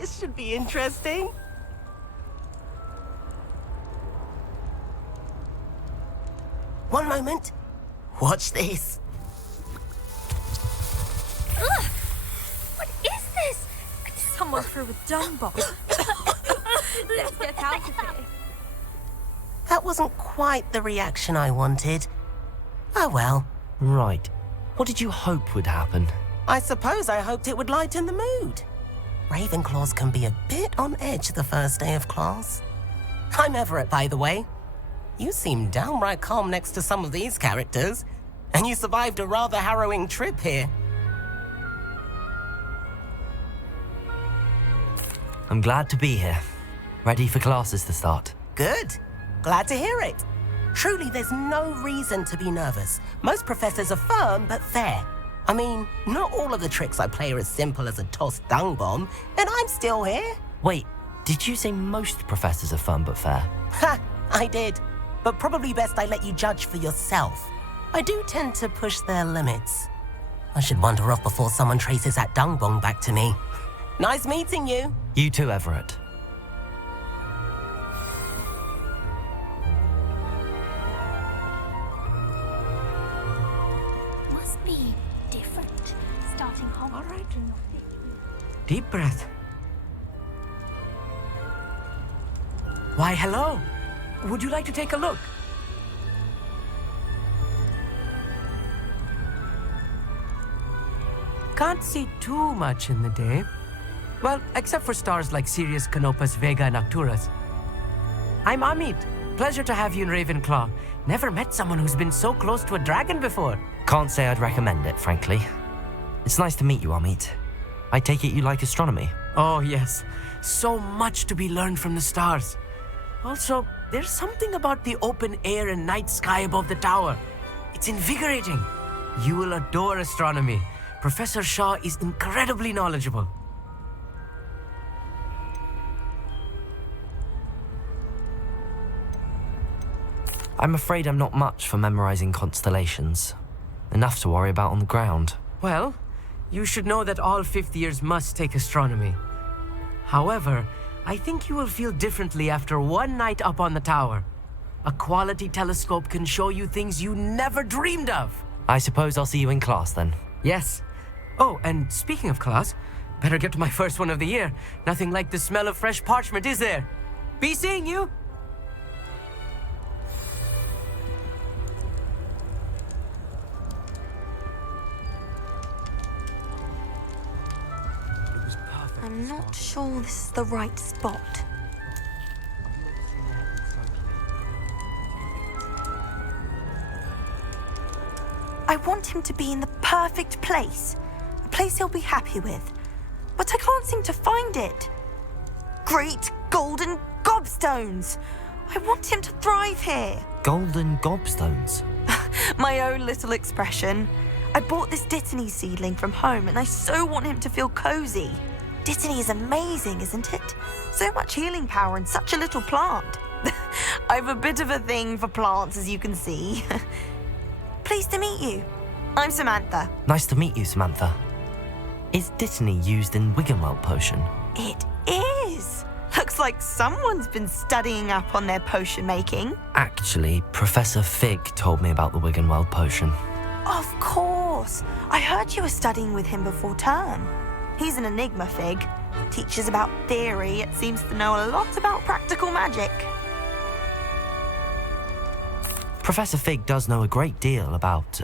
This should be interesting. One moment. Watch this. Ugh! What is this? Someone threw a dung bomb. Let's get out of here. That wasn't quite the reaction I wanted. Oh well. Right. What did you hope would happen? I suppose I hoped it would lighten the mood. Ravenclaws can be a bit on edge the first day of class. I'm Everett, by the way. You seem downright calm next to some of these characters, and you survived a rather harrowing trip here. I'm glad to be here. Ready for classes to start. Good. Glad to hear it. Truly, there's no reason to be nervous. Most professors are firm but fair. I mean, not all of the tricks I play are as simple as a tossed dung bomb, and I'm still here. Wait, did you say most professors are fun but fair? Ha! I did. But probably best I let you judge for yourself. I do tend to push their limits. I should wander off before someone traces that dung bomb back to me. Nice meeting you. You too, Everett. Must be different. Starting Hogwarts. All right. Deep breath. Why, hello. Would you like to take a look? Can't see too much in the day. Well, except for stars like Sirius, Canopus, Vega, and Arcturus. I'm Amit. Pleasure to have you in Ravenclaw. Never met someone who's been so close to a dragon before. Can't say I'd recommend it, frankly. It's nice to meet you, Amit. I take it you like astronomy? Oh, yes. So much to be learned from the stars. Also, there's something about the open air and night sky above the tower. It's invigorating. You will adore astronomy. Professor Shaw is incredibly knowledgeable. I'm afraid I'm not much for memorizing constellations. Enough to worry about on the ground. Well, you should know that all fifth years must take astronomy. However, I think you will feel differently after one night up on the tower. A quality telescope can show you things you never dreamed of. I suppose I'll see you in class then. Yes. Oh, and speaking of class, better get to my first one of the year. Nothing like the smell of fresh parchment, is there? Be seeing you. I'm not sure this is the right spot. I want him to be in the perfect place. A place he'll be happy with. But I can't seem to find it. Great golden gobstones! I want him to thrive here. Golden gobstones? My own little expression. I bought this Dittany seedling from home and I so want him to feel cozy. Dittany is amazing, isn't it? So much healing power in such a little plant. I've a bit of a thing for plants, as you can see. Pleased to meet you. I'm Samantha. Nice to meet you, Samantha. Is Dittany used in Wiggenweld potion? It is. Looks like someone's been studying up on their potion making. Actually, Professor Fig told me about the Wiggenweld potion. Of course. I heard you were studying with him before term. He's an enigma, Fig. Teaches about theory, yet seems to know a lot about practical magic. Professor Fig does know a great deal about,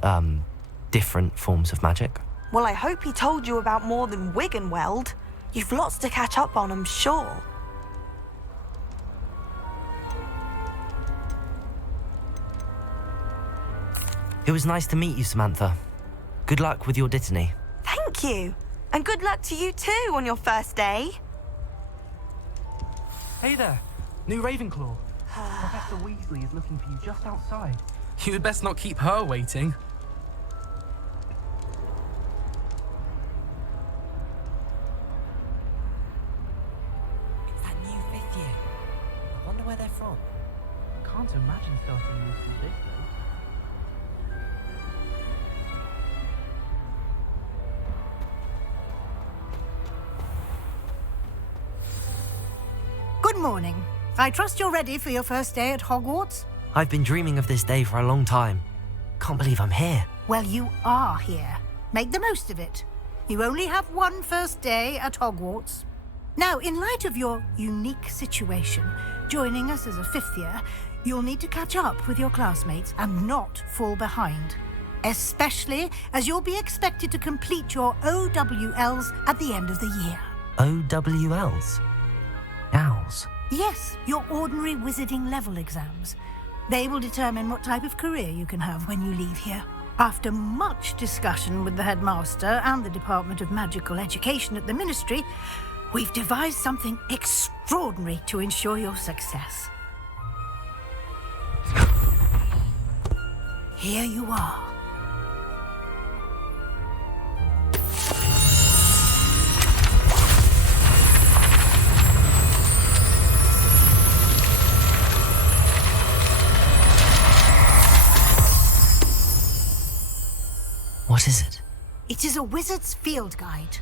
different forms of magic. Well, I hope he told you about more than Wiggenweld. You've lots to catch up on, I'm sure. It was nice to meet you, Samantha. Good luck with your Dittany. Thank you. And good luck to you too on your first day. Hey there, new Ravenclaw. Professor Weasley is looking for you just outside. You'd best not keep her waiting. It's that new fifth year. I wonder where they're from. Can't imagine starting this with this though. Good morning. I trust you're ready for your first day at Hogwarts? I've been dreaming of this day for a long time. Can't believe I'm here. Well, you are here. Make the most of it. You only have one first day at Hogwarts. Now, in light of your unique situation, joining us as a fifth year, you'll need to catch up with your classmates and not fall behind. Especially as you'll be expected to complete your OWLs at the end of the year. OWLs? Owls? Yes, your ordinary wizarding level exams. They will determine what type of career you can have when you leave here. After much discussion with the headmaster and the Department of Magical Education at the Ministry, we've devised something extraordinary to ensure your success. Here you are. What is it? It is a wizard's field guide.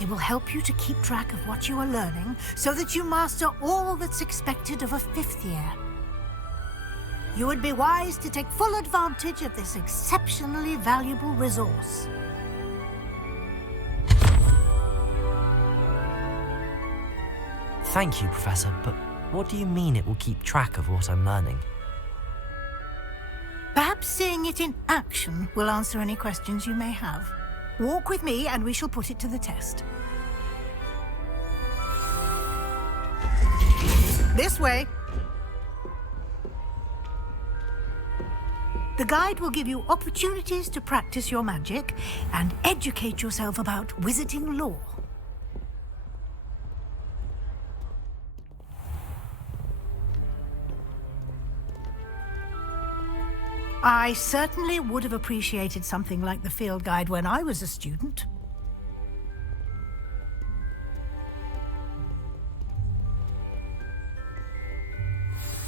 It will help you to keep track of what you are learning so that you master all that's expected of a fifth year. You would be wise to take full advantage of this exceptionally valuable resource. Thank you, Professor, but what do you mean it will keep track of what I'm learning? Perhaps seeing it in action will answer any questions you may have. Walk with me and we shall put it to the test. This way. The guide will give you opportunities to practice your magic and educate yourself about wizarding lore. I certainly would have appreciated something like the field guide when I was a student.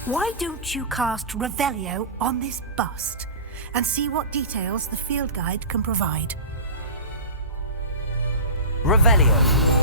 Why don't you cast Revelio on this bust and see what details the field guide can provide? Revelio.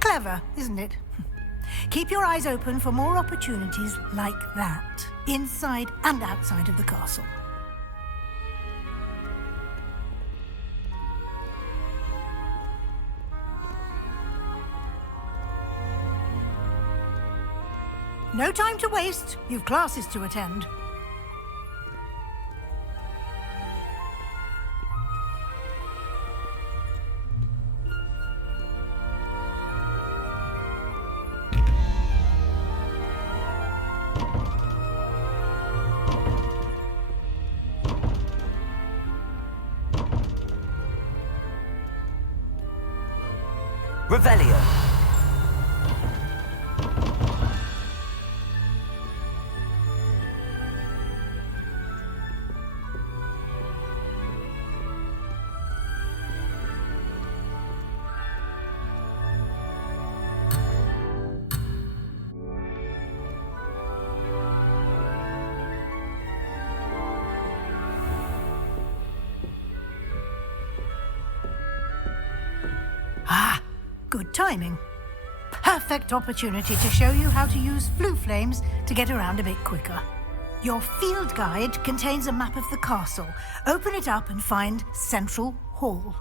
Clever, isn't it? Keep your eyes open for more opportunities like that, inside and outside of the castle. No time to waste. You've classes to attend. Revelio. Good timing. Perfect opportunity to show you how to use flue flames to get around a bit quicker. Your field guide contains a map of the castle. Open it up and find Central Hall.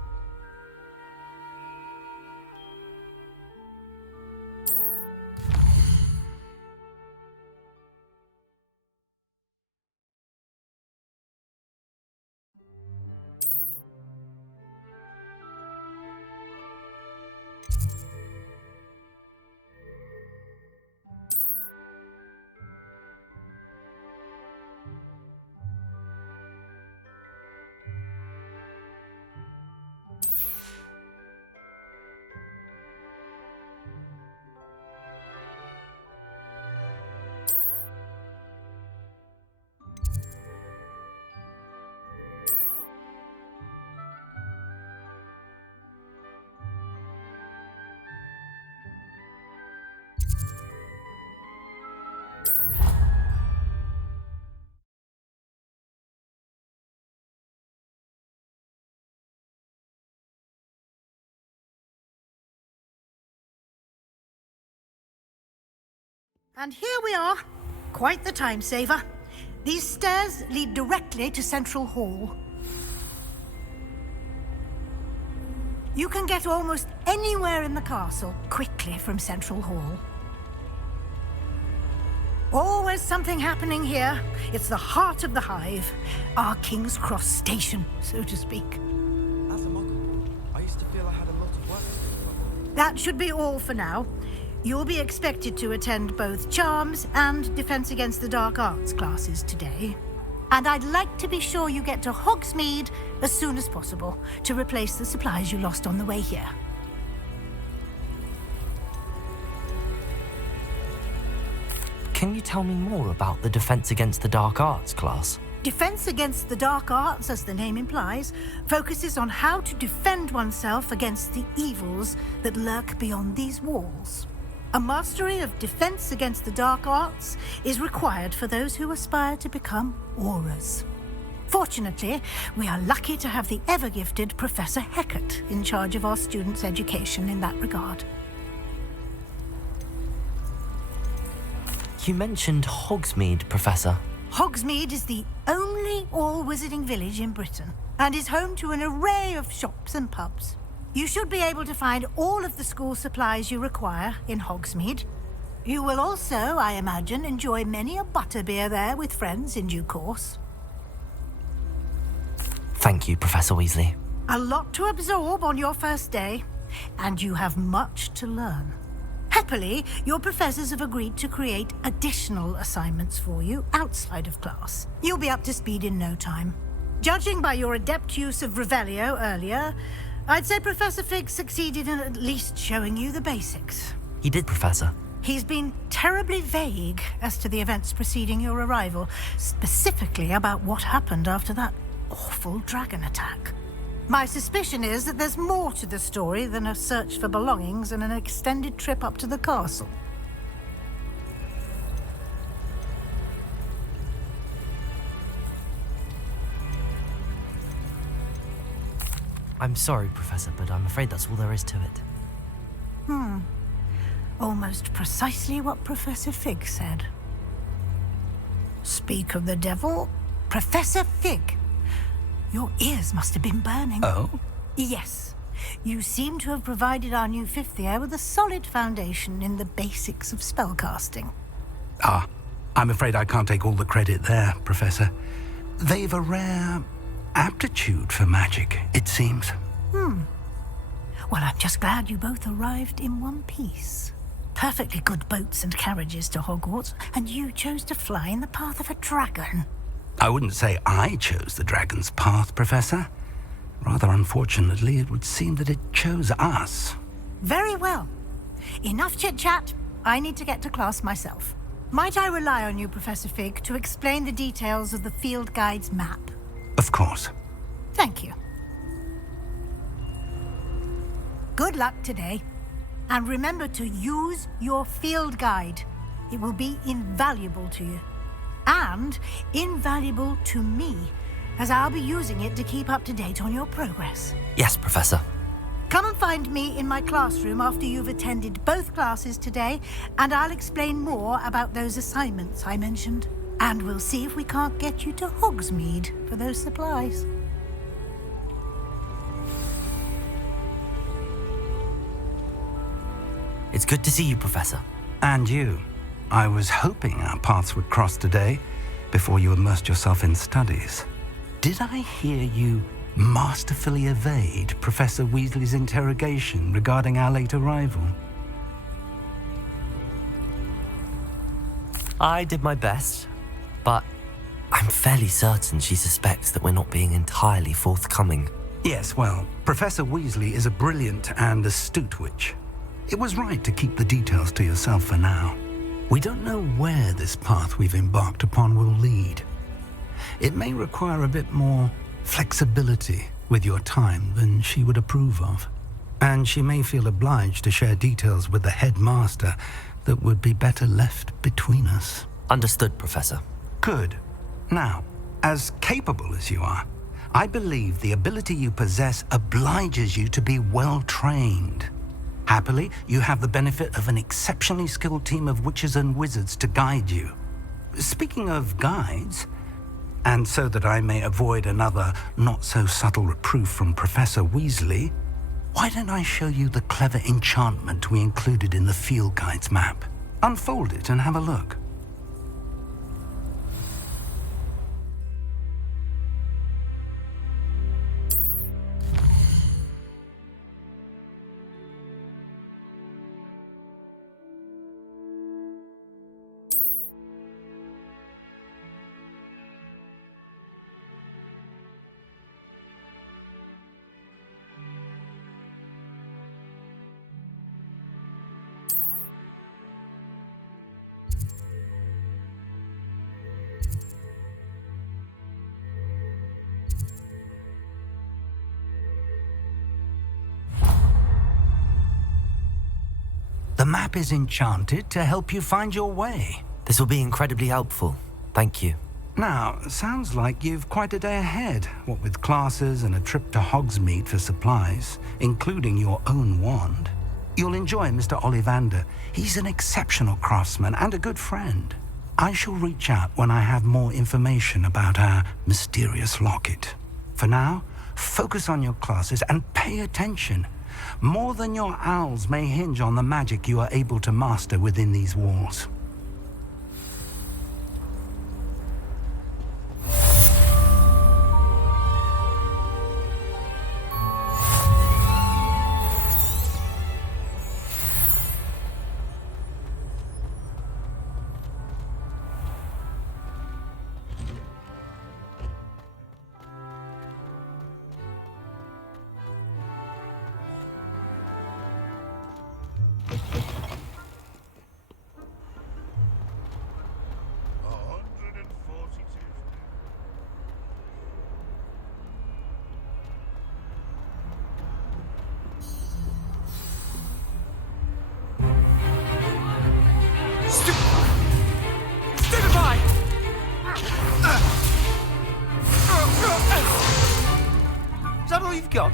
And here we are. Quite the time saver. These stairs lead directly to Central Hall. You can get almost anywhere in the castle quickly from Central Hall. Always something happening here. It's the heart of the hive. Our King's Cross station, so to speak. As a muggle, I used to feel I had a lot of work to do. That should be all for now. You'll be expected to attend both Charms and Defense Against the Dark Arts classes today. And I'd like to be sure you get to Hogsmeade as soon as possible to replace the supplies you lost on the way here. Can you tell me more about the Defense Against the Dark Arts class? Defense Against the Dark Arts, as the name implies, focuses on how to defend oneself against the evils that lurk beyond these walls. A mastery of Defense Against the Dark Arts is required for those who aspire to become Aurors. Fortunately, we are lucky to have the ever-gifted Professor Hecat in charge of our students' education in that regard. You mentioned Hogsmeade, Professor. Hogsmeade is the only all-wizarding village in Britain and is home to an array of shops and pubs. You should be able to find all of the school supplies you require in Hogsmeade. You will also, I imagine, enjoy many a butterbeer there with friends in due course. Thank you, Professor Weasley. A lot to absorb on your first day, and you have much to learn. Happily, your professors have agreed to create additional assignments for you outside of class. You'll be up to speed in no time. Judging by your adept use of Revelio earlier, I'd say Professor Fig succeeded in at least showing you the basics. He did, Professor. He's been terribly vague as to the events preceding your arrival, specifically about what happened after that awful dragon attack. My suspicion is that there's more to the story than a search for belongings and an extended trip up to the castle. I'm sorry, Professor, but I'm afraid that's all there is to it. Almost precisely what Professor Fig said. Speak of the devil, Professor Fig. Your ears must have been burning. Oh? Yes. You seem to have provided our new fifth year with a solid foundation in the basics of spellcasting. Ah, I'm afraid I can't take all the credit there, Professor. They've a rare aptitude for magic, it seems. Well, I'm just glad you both arrived in one piece. Perfectly good boats and carriages to Hogwarts, and you chose to fly in the path of a dragon. I wouldn't say I chose the dragon's path, Professor. Rather unfortunately, it would seem that it chose us. Very well. Enough chit-chat. I need to get to class myself. Might I rely on you, Professor Fig, to explain the details of the field guide's map? Of course. Thank you. Good luck today. And remember to use your field guide. It will be invaluable to you. And invaluable to me, as I'll be using it to keep up to date on your progress. Yes, Professor. Come and find me in my classroom after you've attended both classes today, and I'll explain more about those assignments I mentioned. And we'll see if we can't get you to Hogsmeade for those supplies. It's good to see you, Professor. And you. I was hoping our paths would cross today, before you immersed yourself in studies. Did I hear you masterfully evade Professor Weasley's interrogation regarding our late arrival? I did my best, but I'm fairly certain she suspects that we're not being entirely forthcoming. Yes, well, Professor Weasley is a brilliant and astute witch. It was right to keep the details to yourself for now. We don't know where this path we've embarked upon will lead. It may require a bit more flexibility with your time than she would approve of. And she may feel obliged to share details with the headmaster that would be better left between us. Understood, Professor. Good. Now, as capable as you are, I believe the ability you possess obliges you to be well trained. Happily, you have the benefit of an exceptionally skilled team of witches and wizards to guide you. Speaking of guides, and so that I may avoid another not-so-subtle reproof from Professor Weasley, why don't I show you the clever enchantment we included in the field guide's map? Unfold it and have a look. The map is enchanted to help you find your way. This will be incredibly helpful. Thank you. Now, sounds like you've quite a day ahead, what with classes and a trip to Hogsmeade for supplies, including your own wand. You'll enjoy Mr. Ollivander. He's an exceptional craftsman and a good friend. I shall reach out when I have more information about our mysterious locket. For now, focus on your classes and pay attention. More than your owls may hinge on the magic you are able to master within these walls. Is that all you've got?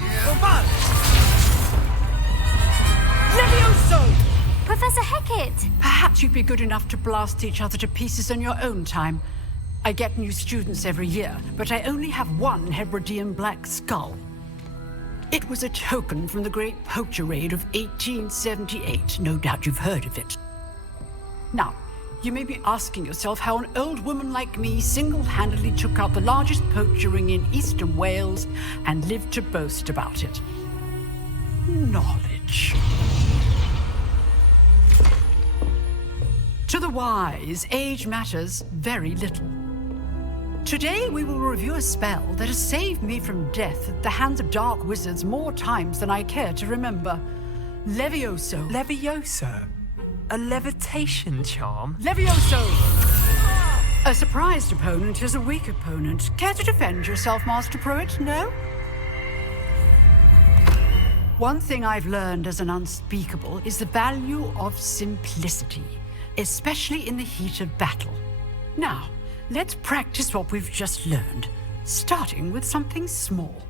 Yeah. Levioso! Professor Hecat! Perhaps you'd be good enough to blast each other to pieces on your own time. I get new students every year, but I only have one Hebridean black skull. It was a token from the Great Poacher Raid of 1878. No doubt you've heard of it. Now, you may be asking yourself how an old woman like me single-handedly took out the largest poacher ring in eastern Wales and lived to boast about it. Knowledge. To the wise, age matters very little. Today we will review a spell that has saved me from death at the hands of dark wizards more times than I care to remember. Levioso. Levioso? A levitation charm? Levioso! A surprised opponent is a weak opponent. Care to defend yourself, Master Pruitt? No? One thing I've learned as an unspeakable is the value of simplicity, especially in the heat of battle. Now, let's practice what we've just learned, starting with something small.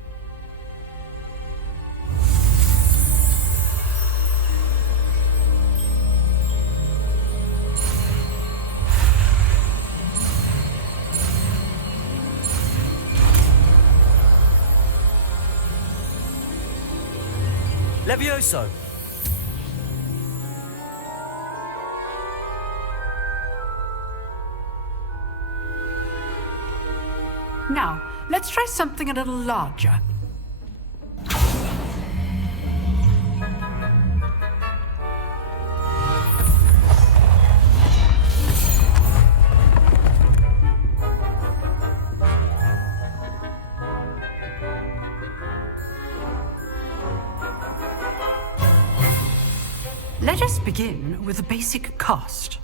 Levioso! Now, let's try something a little larger. Let us begin with the basic cast.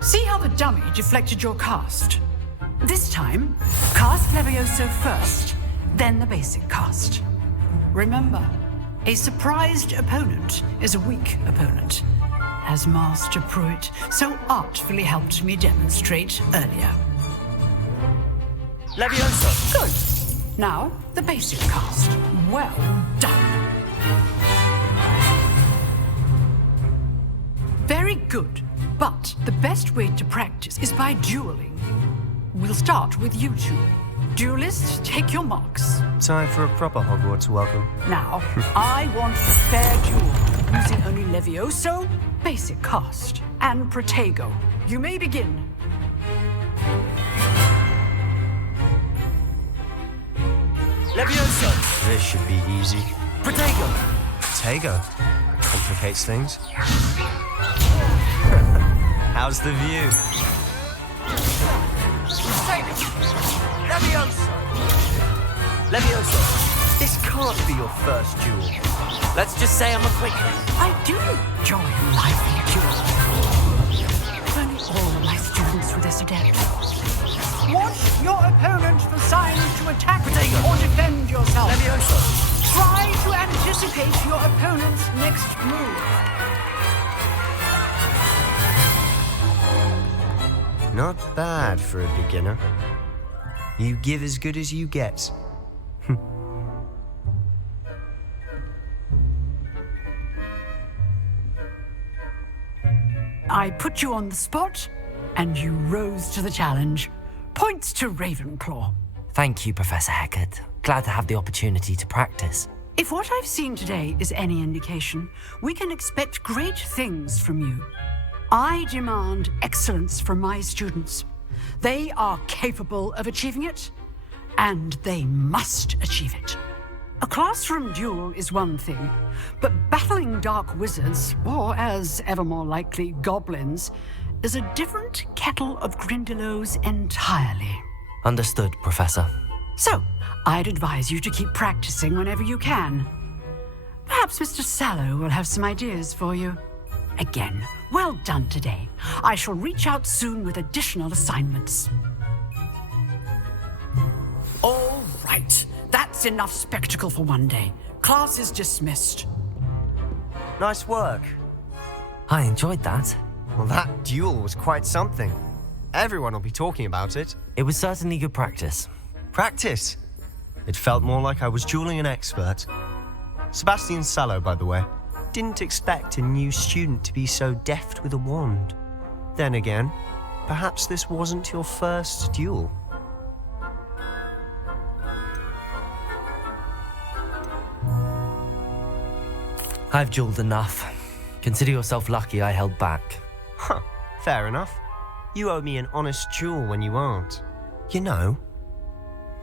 See how the dummy deflected your cast? This time, cast Levioso first, then the basic cast. Remember, a surprised opponent is a weak opponent, as Master Pruitt so artfully helped me demonstrate earlier. Levioso! Good. Now, the basic cast. Well done. Very good. But the best way to practice is by dueling. We'll start with you two. Duelists, take your marks. Time for a proper Hogwarts welcome. Now, I want a fair duel, using only Levioso, basic cast, and Protego. You may begin. Levioso! This should be easy. Protego! Protego? Complicates things. How's the view? Levioso! Levioso, this can't be your first duel. Let's just say I'm a quick. I do enjoy a lively duel. If only all of my students were this adept. Watch your opponent for signs to attack or defend yourself. Levioso! Try to anticipate your opponent's next move. Not bad for a beginner. You give as good as you get. I put you on the spot, and you rose to the challenge. Points to Ravenclaw. Thank you, Professor Hecat. Glad to have the opportunity to practice. If what I've seen today is any indication, we can expect great things from you. I demand excellence from my students. They are capable of achieving it, and they must achieve it. A classroom duel is one thing, but battling dark wizards, or as ever more likely, goblins, is a different kettle of Grindylows entirely. Understood, Professor. So, I'd advise you to keep practicing whenever you can. Perhaps Mr. Sallow will have some ideas for you. Again, well done today. I shall reach out soon with additional assignments. All right. That's enough spectacle for one day. Class is dismissed. Nice work. I enjoyed that. Well, that duel was quite something. Everyone will be talking about it. It was certainly good practice. Practice? It felt more like I was dueling an expert. Sebastian Sallow, by the way. Didn't expect a new student to be so deft with a wand. Then again, perhaps this wasn't your first duel. I've dueled enough. Consider yourself lucky I held back. Huh, fair enough. You owe me an honest duel when you aren't. You know,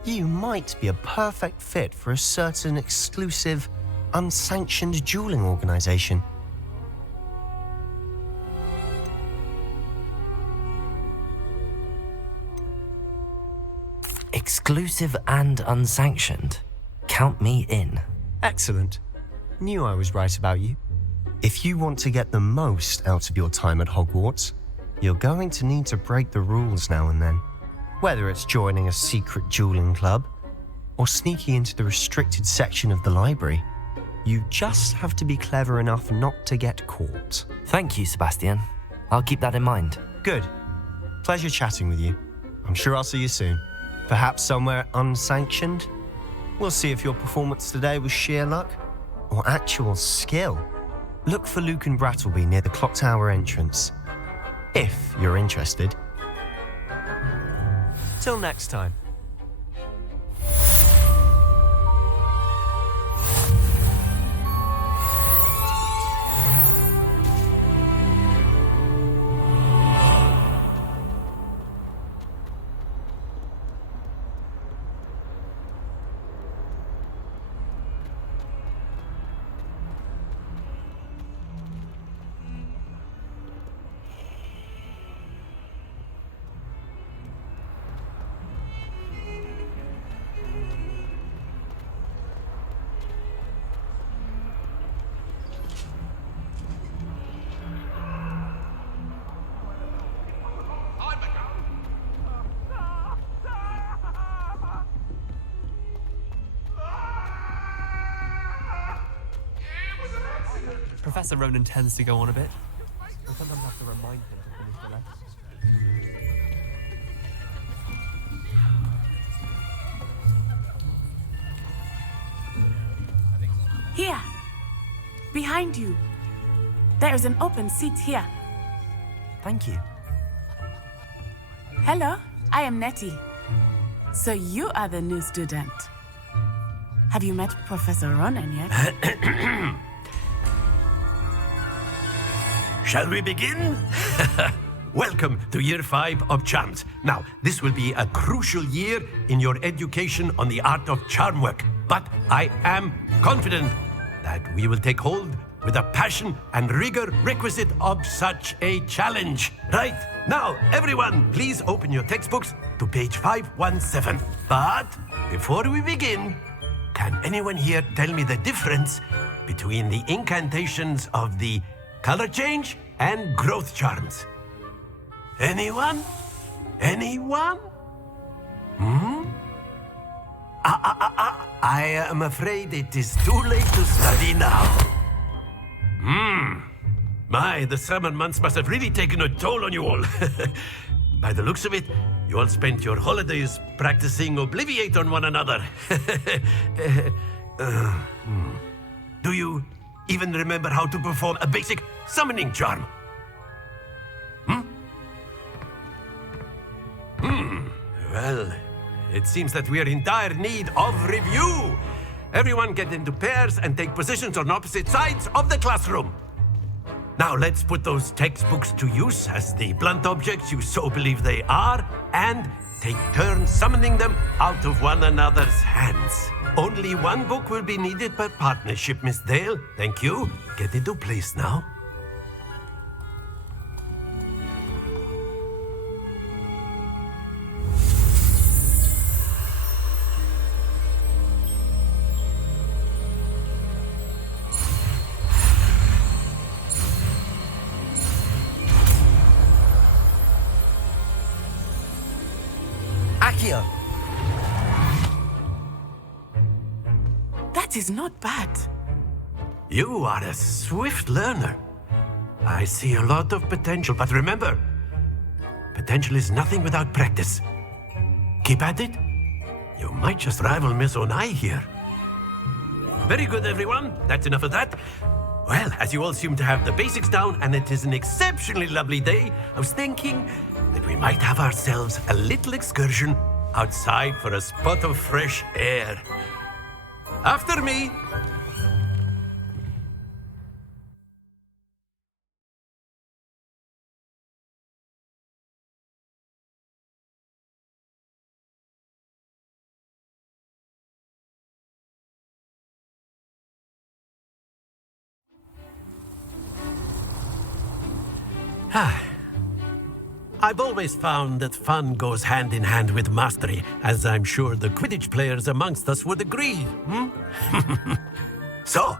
you might be a perfect fit for a certain exclusive, unsanctioned dueling organization. Exclusive and unsanctioned. Count me in. Excellent. Knew I was right about you. If you want to get the most out of your time at Hogwarts, you're going to need to break the rules now and then. Whether it's joining a secret dueling club or sneaking into the restricted section of the library, you just have to be clever enough not to get caught. Thank you, Sebastian. I'll keep that in mind. Good. Pleasure chatting with you. I'm sure I'll see you soon. Perhaps somewhere unsanctioned? We'll see if your performance today was sheer luck or actual skill. Look for Luke and Brattleby near the clock tower entrance, if you're interested. Till next time. Professor Ronan tends to go on a bit. I sometimes have to remind him to finish the lesson. Here. Behind you. There is an open seat here. Thank you. Hello, I am Nettie. So you are the new student. Have you met Professor Ronan yet? Shall we begin? Welcome to Year 5 of Charms. Now, this will be a crucial year in your education on the art of charm work. But I am confident that we will take hold with the passion and rigor requisite of such a challenge. Right, now, everyone, please open your textbooks to page 517. But before we begin, can anyone here tell me the difference between the incantations of the color change and growth charms? Anyone? Anyone? I am afraid it is too late to study now. My, the summer months must have really taken a toll on you all. By the looks of it, you all spent your holidays practicing Obliviate on one another. Do you even remember how to perform a basic summoning charm? Well, it seems that we are in dire need of review. Everyone get into pairs and take positions on opposite sides of the classroom. Now let's put those textbooks to use as the blunt objects you so believe they are, and take turns summoning them out of one another's hands. Only one book will be needed per partnership, Miss Dale. Thank you. Get into place now. Accio! That is not bad. You are a swift learner. I see a lot of potential, but remember, potential is nothing without practice. Keep at it. You might just rival Miss Onai here. Very good, everyone. That's enough of that. Well, as you all seem to have the basics down, and it is an exceptionally lovely day, I was thinking that we might have ourselves a little excursion outside for a spot of fresh air. After me. I've always found that fun goes hand in hand with mastery, as I'm sure the Quidditch players amongst us would agree. So,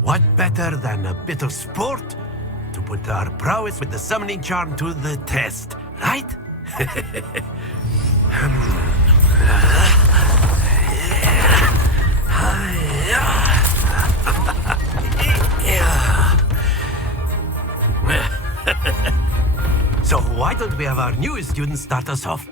what better than a bit of sport to put our prowess with the summoning charm to the test, right? So why don't we have our newest student start us off?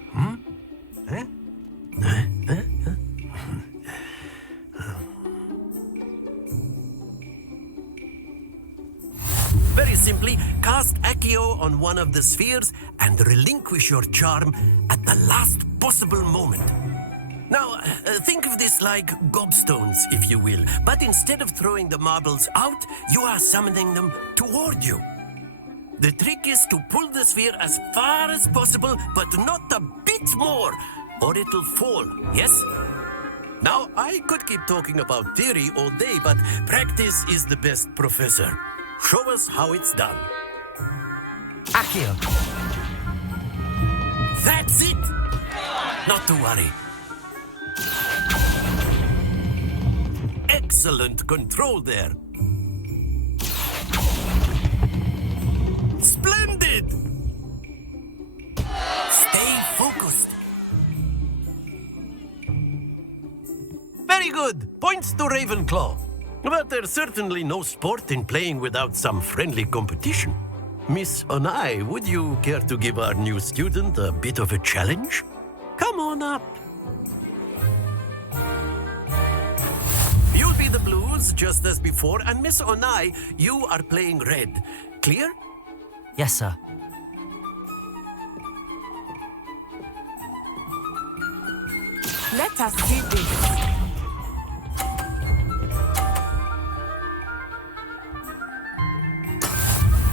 Very simply, cast Accio on one of the spheres and relinquish your charm at the last possible moment. Now, think of this like gobstones, if you will, but instead of throwing the marbles out, you are summoning them toward you. The trick is to pull the sphere as far as possible, but not a bit more, or it'll fall, yes? Now, I could keep talking about theory all day, but practice is the best professor. Show us how it's done. Accio! That's it! Not to worry. Excellent control there. Splendid! Stay focused. Very good. Points to Ravenclaw. But there's certainly no sport in playing without some friendly competition. Miss Onai, would you care to give our new student a bit of a challenge? Come on up. You'll be the blues, just as before, and Miss Onai, you are playing red. Clear? Yes, sir. Let us see this.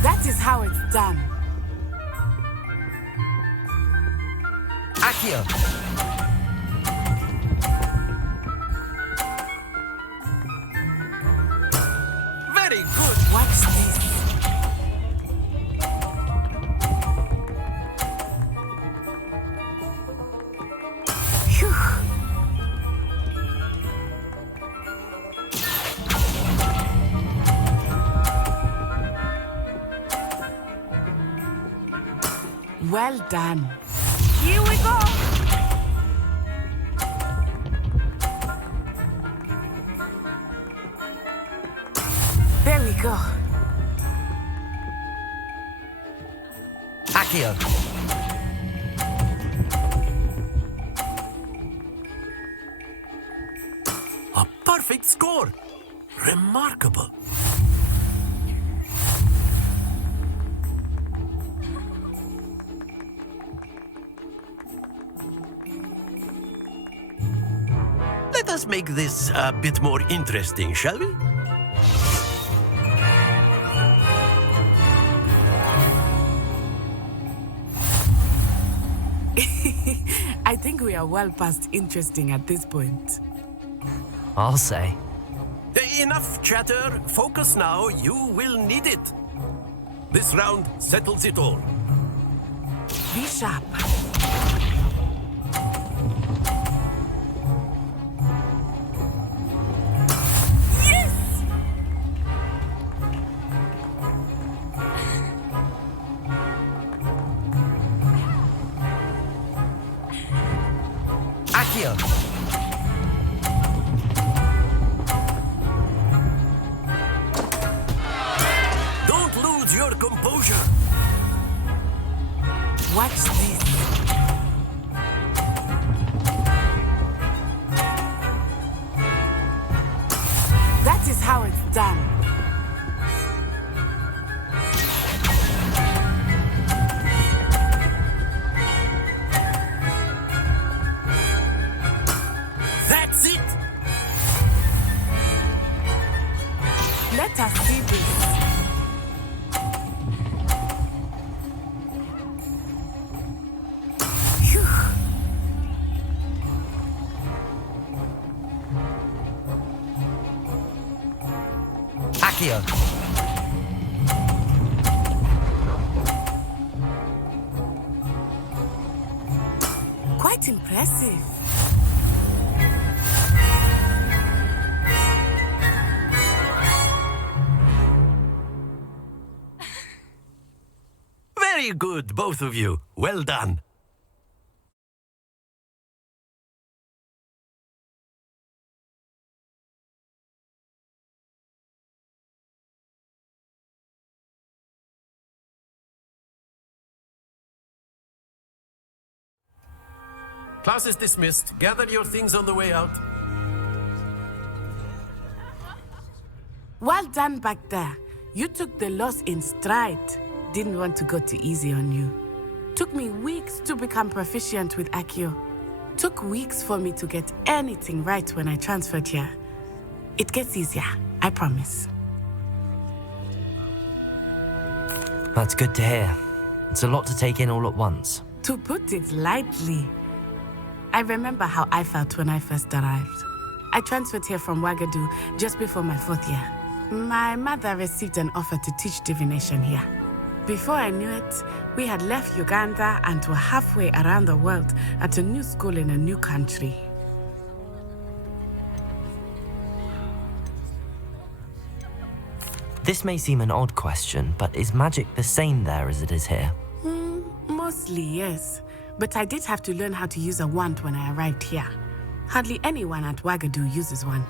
That is how it's done. Accio! Very good. Watch this. Phew. Well done. Here we go. There we go. Accio! A perfect score. Remarkable. Let us make this a bit more interesting, shall we? I think we are well past interesting at this point. I'll say. Enough chatter. Focus now. You will need it. This round settles it all. Be sharp. Yes! Accio! Don't lose your composure. Watch this. That is how it's done. That's it. Let us see this. Phew. Accio! Quite impressive. Very good, both of you. Well done. Class is dismissed. Gather your things on the way out. Well done back there. You took the loss in stride. Didn't want to go too easy on you. Took me weeks to become proficient with Accio. Took weeks for me to get anything right when I transferred here. It gets easier, I promise. That's good to hear. It's a lot to take in all at once. To put it lightly, I remember how I felt when I first arrived. I transferred here from Wagadu just before my 4th year. My mother received an offer to teach divination here. Before I knew it, we had left Uganda and were halfway around the world at a new school in a new country. This may seem an odd question, but is magic the same there as it is here? Mostly, yes. But I did have to learn how to use a wand when I arrived here. Hardly anyone at Wagadu uses one.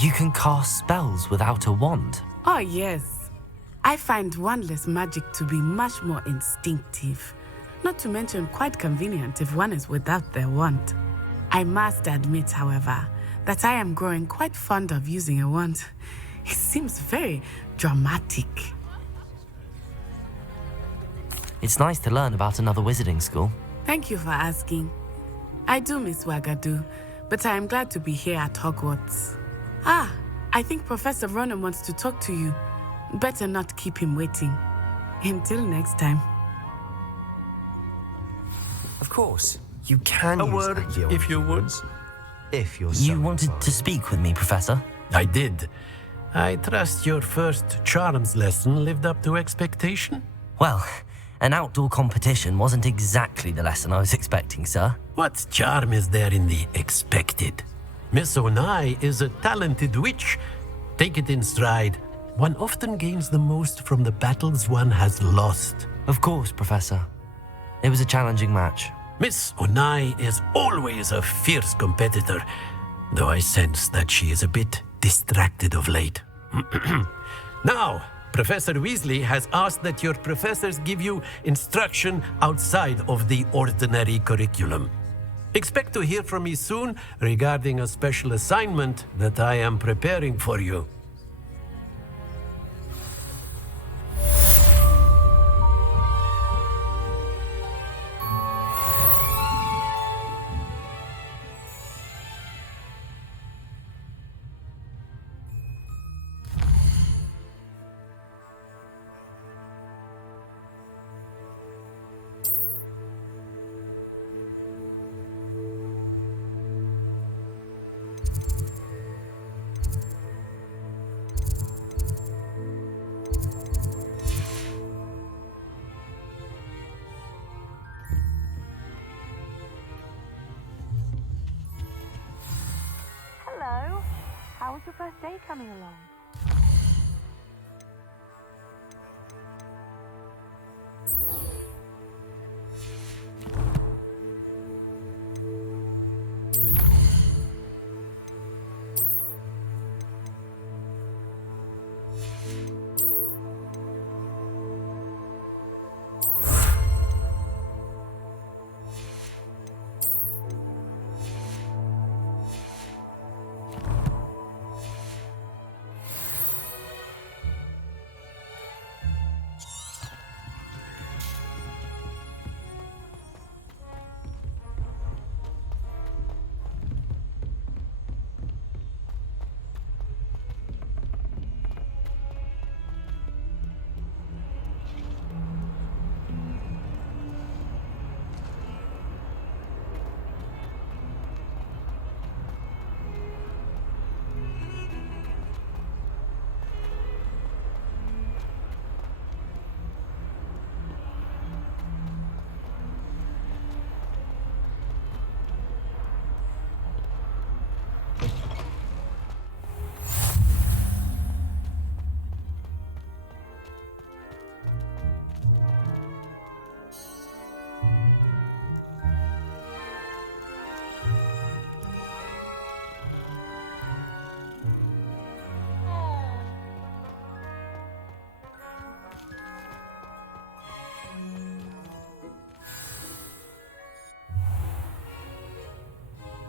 You can cast spells without a wand? Oh, yes. I find wandless magic to be much more instinctive. Not to mention quite convenient if one is without their wand. I must admit, however, that I am growing quite fond of using a wand. It seems very dramatic. It's nice to learn about another wizarding school. Thank you for asking. I do miss Wagadu, but I am glad to be here at Hogwarts. Ah, I think Professor Ronan wants to talk to you. Better not keep him waiting. Until next time. Of course, you can A use word, that guild if you would. if you're so You wanted to speak with me, Professor? I did. I trust your first charms lesson lived up to expectation? Well, an outdoor competition wasn't exactly the lesson I was expecting, sir. What charm is there in the expected? Miss Onai is a talented witch. Take it in stride. One often gains the most from the battles one has lost. Of course, Professor. It was a challenging match. Miss Onai is always a fierce competitor, though I sense that she is a bit distracted of late. Now, Professor Weasley has asked that your professors give you instruction outside of the ordinary curriculum. Expect to hear from me soon regarding a special assignment that I am preparing for you. Hello. How was your first day coming along?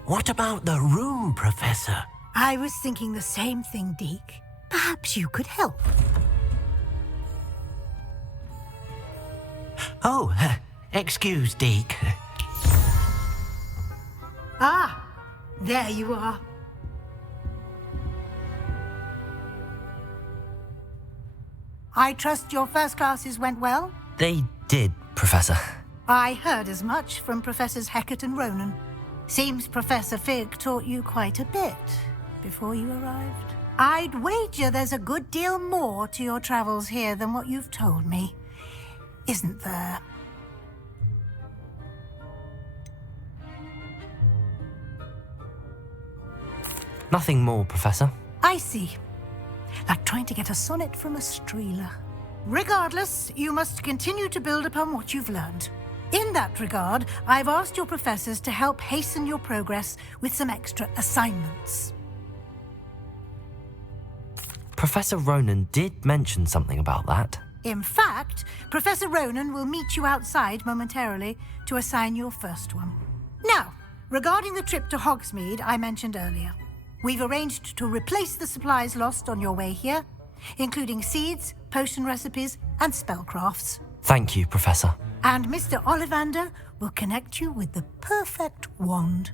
What about the room, Professor? I was thinking the same thing, Deke. Perhaps you could help. Oh, excuse, Deke. Ah, there you are. I trust your first classes went well? They did, Professor. I heard as much from Professors Hecat and Ronan. Seems Professor Fig taught you quite a bit before you arrived. I'd wager there's a good deal more to your travels here than what you've told me, isn't there? Nothing more, Professor. I see. Like trying to get a sonnet from a streeler. Regardless, you must continue to build upon what you've learned. In that regard, I've asked your professors to help hasten your progress with some extra assignments. Professor Ronan did mention something about that. In fact, Professor Ronan will meet you outside momentarily to assign your first one. Now, Regarding the trip to Hogsmeade I mentioned earlier, we've arranged to replace the supplies lost on your way here, including seeds, potion recipes, and spellcrafts. Thank you, Professor. And Mr. Ollivander will connect you with the perfect wand.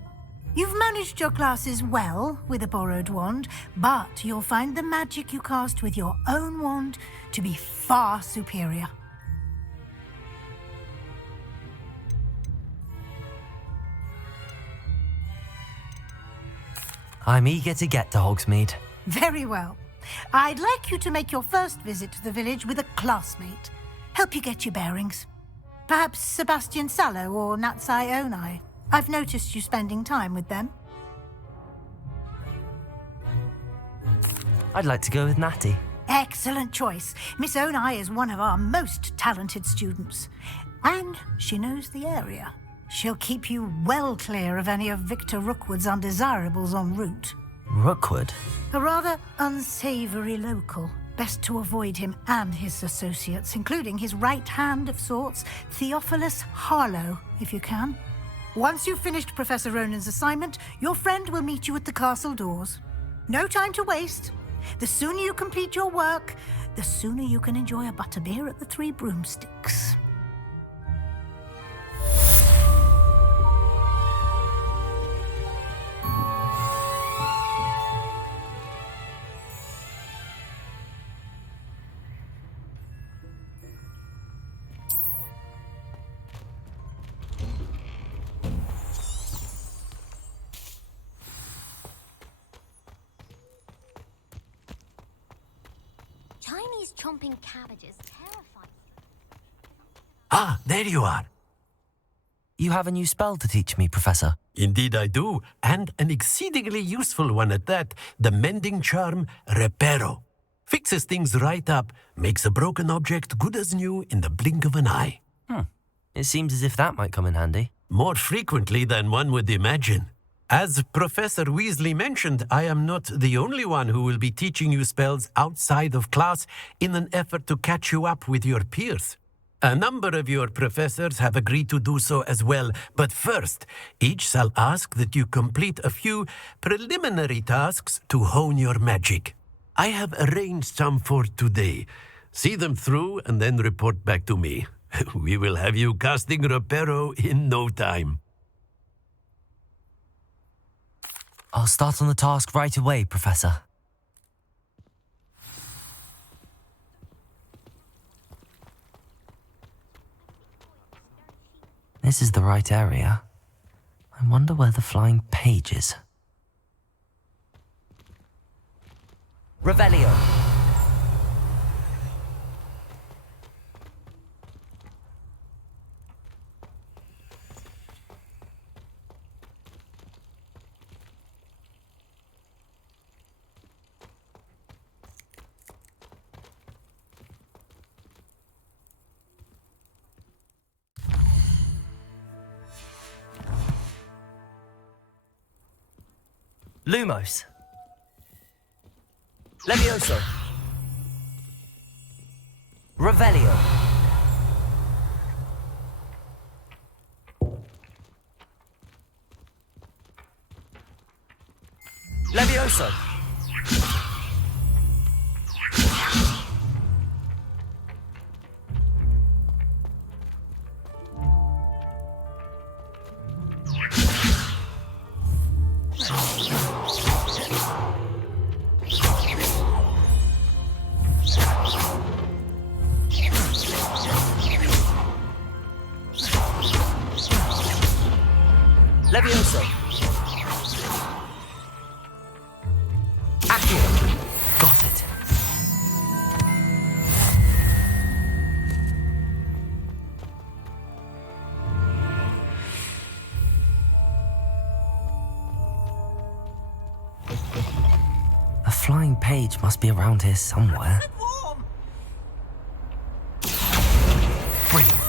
You've managed your classes well with a borrowed wand, but you'll find the magic you cast with your own wand to be far superior. I'm eager to get to Hogsmeade. Very well. I'd like you to make your first visit to the village with a classmate. Help you get your bearings. Perhaps Sebastian Sallow or Natsai Onai. I've noticed you spending time with them. I'd like to go with Natty. Excellent choice. Miss Onai is one of our most talented students. And she knows the area. She'll keep you well clear of any of Victor Rookwood's undesirables en route. Rookwood? A rather unsavory local. Best to avoid him and his associates, including his right hand of sorts, Theophilus Harlow, if you can. Once you've finished Professor Ronan's assignment, your friend will meet you at the castle doors. No time to waste. The sooner you complete your work, the sooner you can enjoy a butterbeer at the Three Broomsticks. Chinese chomping cabbages terrify me. Ah, there you are. You have a new spell to teach me, Professor. Indeed I do, and an exceedingly useful one at that, the mending charm Reparo. Fixes things right up, makes a broken object good as new in the blink of an eye. It seems as if that might come in handy. More frequently than one would imagine. As Professor Weasley mentioned, I am not the only one who will be teaching you spells outside of class in an effort to catch you up with your peers. A number of your professors have agreed to do so as well, but first, each shall ask that you complete a few preliminary tasks to hone your magic. I have arranged some for today. See them through and then report back to me. We will have you casting Reparo in no time. I'll start on the task right away, Professor. This is the right area. I wonder where the flying page is. Revelio. Lumos. Levioso. Revelio. Levioso. Levioso. Accio. Got it. A flying page must be around here somewhere. Brilliant.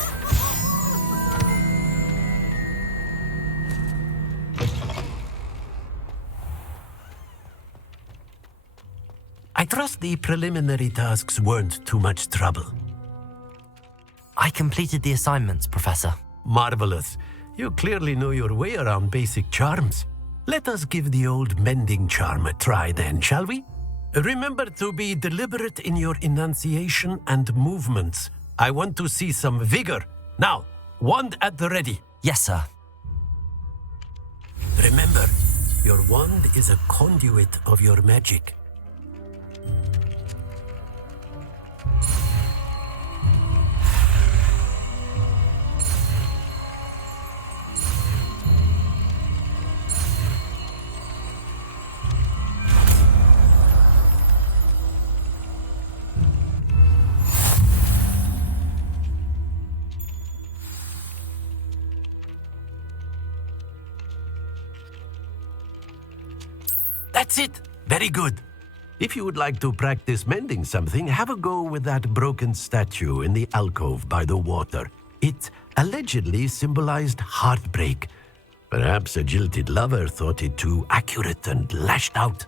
I trust the preliminary tasks weren't too much trouble. I completed the assignments, Professor. Marvelous. You clearly know your way around basic charms. Let us give the old mending charm a try then, shall we? Remember to be deliberate in your enunciation and movements. I want to see some vigor. Now, wand at the ready. Yes, sir. Remember, your wand is a conduit of your magic. That's it. Very good. If you would like to practice mending something, have a go with that broken statue in the alcove by the water. It allegedly symbolized heartbreak. Perhaps a jilted lover thought it too accurate and lashed out.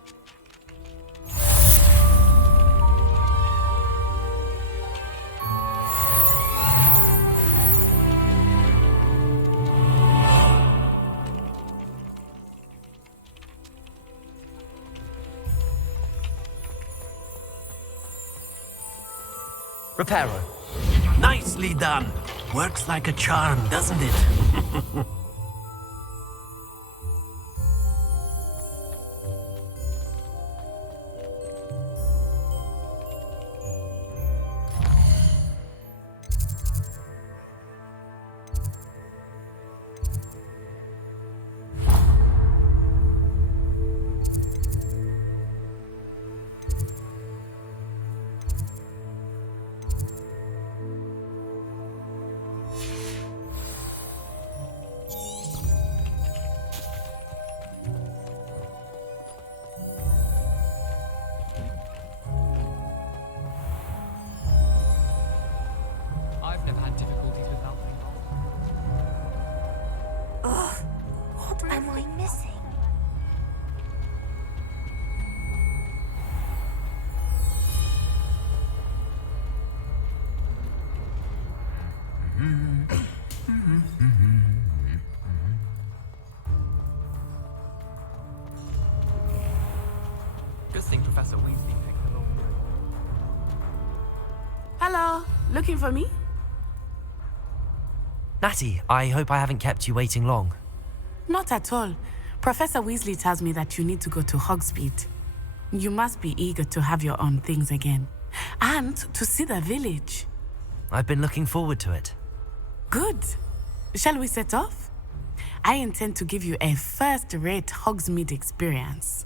Reparo. Nicely done. Works like a charm, doesn't it? I've never had difficulties with that thing. Ugh, what am I missing? Good thing Professor Weasley picked the long way. Hello, looking for me? Natty, I hope I haven't kept you waiting long. Not at all. Professor Weasley tells me that you need to go to Hogsmeade. You must be eager to have your own things again. And to see the village. I've been looking forward to it. Good. Shall we set off? I intend to give you a first-rate Hogsmeade experience.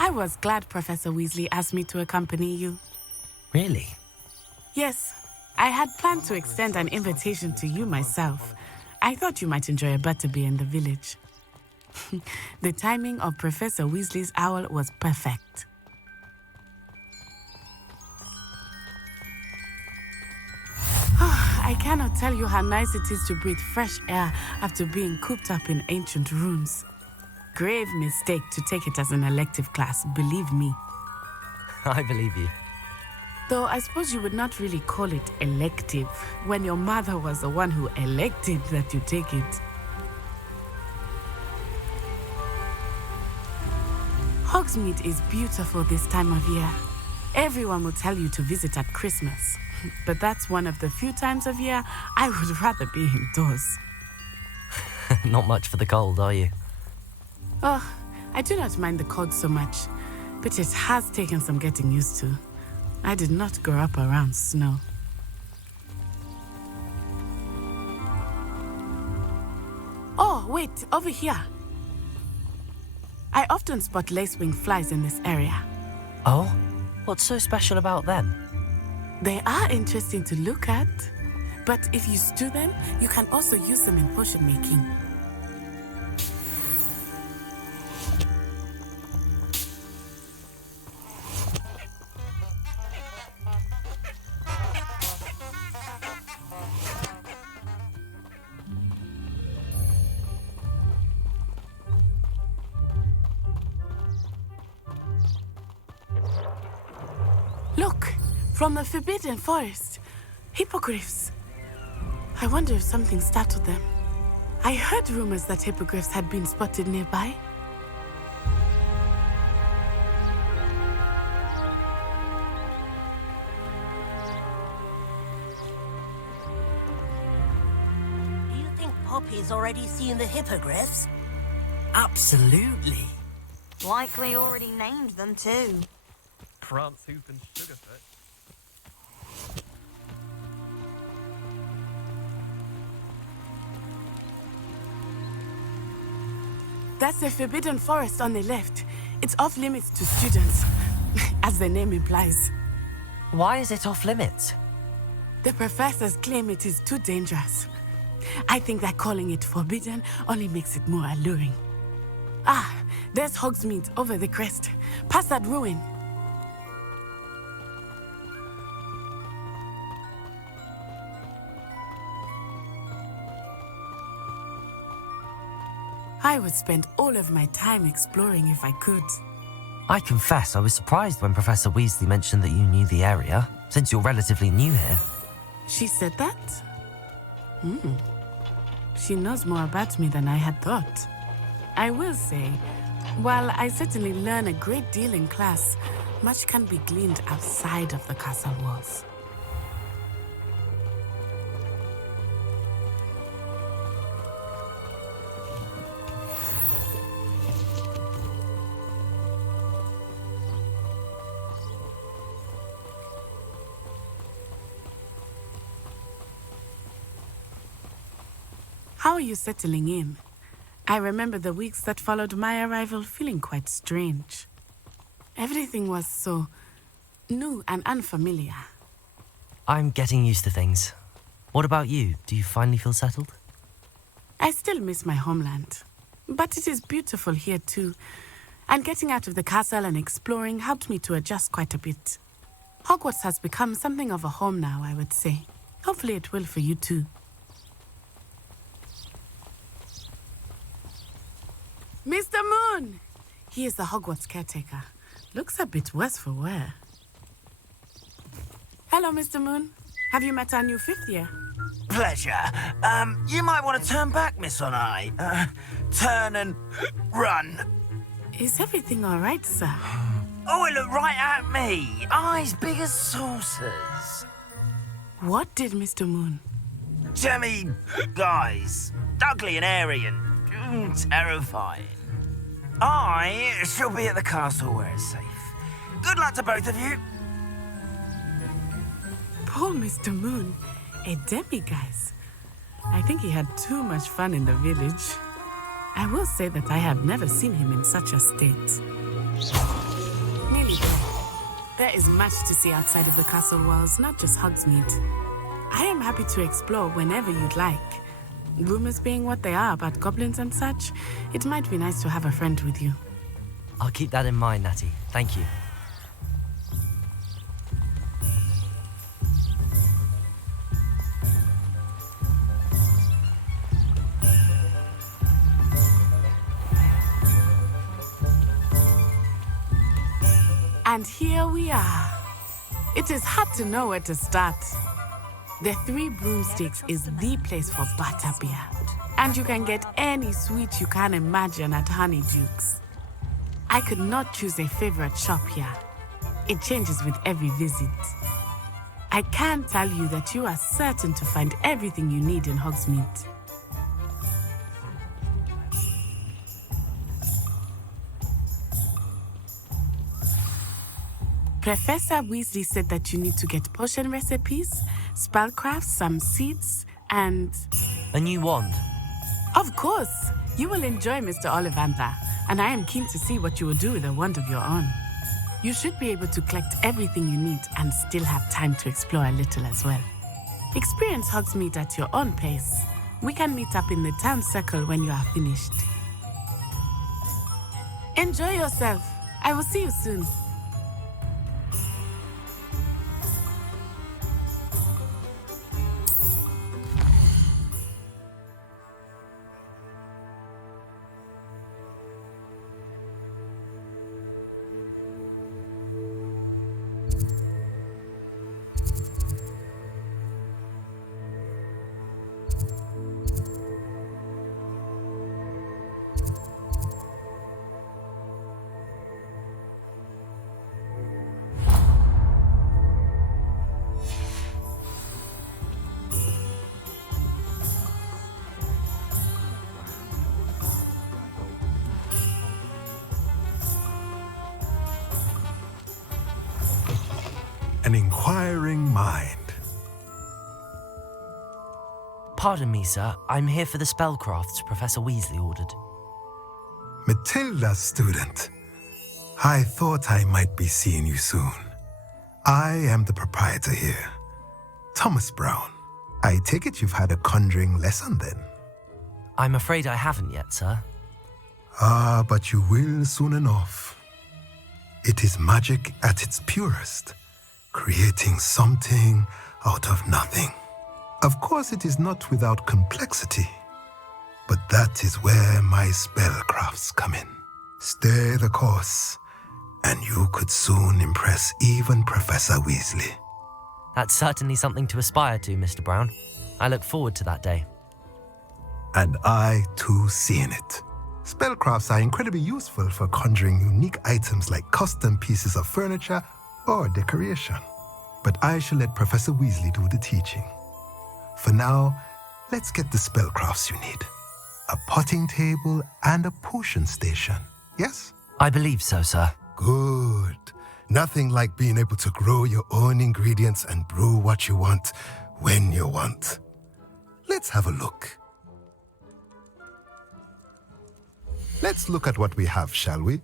I was glad Professor Weasley asked me to accompany you. Really? Yes, I had planned to extend an invitation to you myself. I thought you might enjoy a butterbeer in the village. The timing of Professor Weasley's owl was perfect. I cannot tell you how nice it is to breathe fresh air after being cooped up in ancient rooms. Grave mistake to take it as an elective class, believe me. I believe you. Though I suppose you would not really call it elective when your mother was the one who elected that you take it. Hogsmeade is beautiful this time of year. Everyone will tell you to visit at Christmas, but that's one of the few times of year I would rather be indoors. Not much for the cold, are you? Oh, I do not mind the cold so much, but it has taken some getting used to. I did not grow up around snow. Oh, wait, over here. I often spot lacewing flies in this area. Oh? What's so special about them? They are interesting to look at, but if you stew them, you can also use them in potion making. Look, from the Forbidden Forest. Hippogriffs. I wonder if something startled them. I heard rumors that hippogriffs had been spotted nearby. Do you think Poppy's already seen the hippogriffs? Absolutely. Likely already named them too. Prance, Hoop, and Sugarfoot. That's the Forbidden Forest on the left. It's off limits to students, as the name implies. Why is it off limits? The professors claim it is too dangerous. I think that calling it forbidden only makes it more alluring. Ah, there's Hogsmeade over the crest. Past that ruin. I would spend all of my time exploring if I could. I confess I was surprised when Professor Weasley mentioned that you knew the area, since you're relatively new here. She said that? She knows more about me than I had thought. I will say, while I certainly learn a great deal in class, much can be gleaned outside of the castle walls. How are you settling in? I remember the weeks that followed my arrival feeling quite strange. Everything was so new and unfamiliar. I'm getting used to things. What about you? Do you finally feel settled? I still miss my homeland, but it is beautiful here too. And getting out of the castle and exploring helped me to adjust quite a bit. Hogwarts has become something of a home now, I would say. Hopefully it will for you too. Mr. Moon! He is the Hogwarts caretaker. Looks a bit worse for wear. Hello, Mr. Moon. Have you met our new fifth year? Pleasure. You might want to turn back, Miss Onai. Turn and run. Is everything all right, sir? Oh, it looked right at me. Eyes big as saucers. What did Mr. Moon? Jemmy, guys. Ugly and airy and terrifying. I shall be at the castle where it's safe. Good luck to both of you. Poor Mr. Moon, a demiguise. I think he had too much fun in the village. I will say that I have never seen him in such a state. Nearly there. There is much to see outside of the castle walls, not just Hogsmeade. I am happy to explore whenever you'd like. Rumors being what they are about goblins and such, it might be nice to have a friend with you. I'll keep that in mind, Natty. Thank you. And here we are. It is hard to know where to start. The Three Broomsticks is the place for butterbeer. And you can get any sweet you can imagine at Honeydukes. I could not choose a favorite shop here. It changes with every visit. I can tell you that you are certain to find everything you need in Hogsmeade. Professor Weasley said that you need to get potion recipes, spellcraft, some seeds, and... a new wand? Of course! You will enjoy Mr. Ollivander, and I am keen to see what you will do with a wand of your own. You should be able to collect everything you need and still have time to explore a little as well. Experience Hogsmeade at your own pace. We can meet up in the town circle when you are finished. Enjoy yourself. I will see you soon. An inquiring mind. Pardon me, sir. I'm here for the spellcrafts Professor Weasley ordered. Matilda, student. I thought I might be seeing you soon. I am the proprietor here, Thomas Brown. I take it you've had a conjuring lesson then? I'm afraid I haven't yet, sir. Ah, but you will soon enough. It is magic at its purest, creating something out of nothing. Of course, it is not without complexity, but that is where my spellcrafts come in. Stay the course, and you could soon impress even Professor Weasley. That's certainly something to aspire to, Mr. Brown. I look forward to that day. And I, too, seeing it. Spellcrafts are incredibly useful for conjuring unique items like custom pieces of furniture or decoration. But I shall let Professor Weasley do the teaching. For now, let's get the spellcrafts you need. A potting table and a potion station, yes? I believe so, sir. Good. Nothing like being able to grow your own ingredients and brew what you want when you want. Let's have a look. Let's look at what we have, shall we?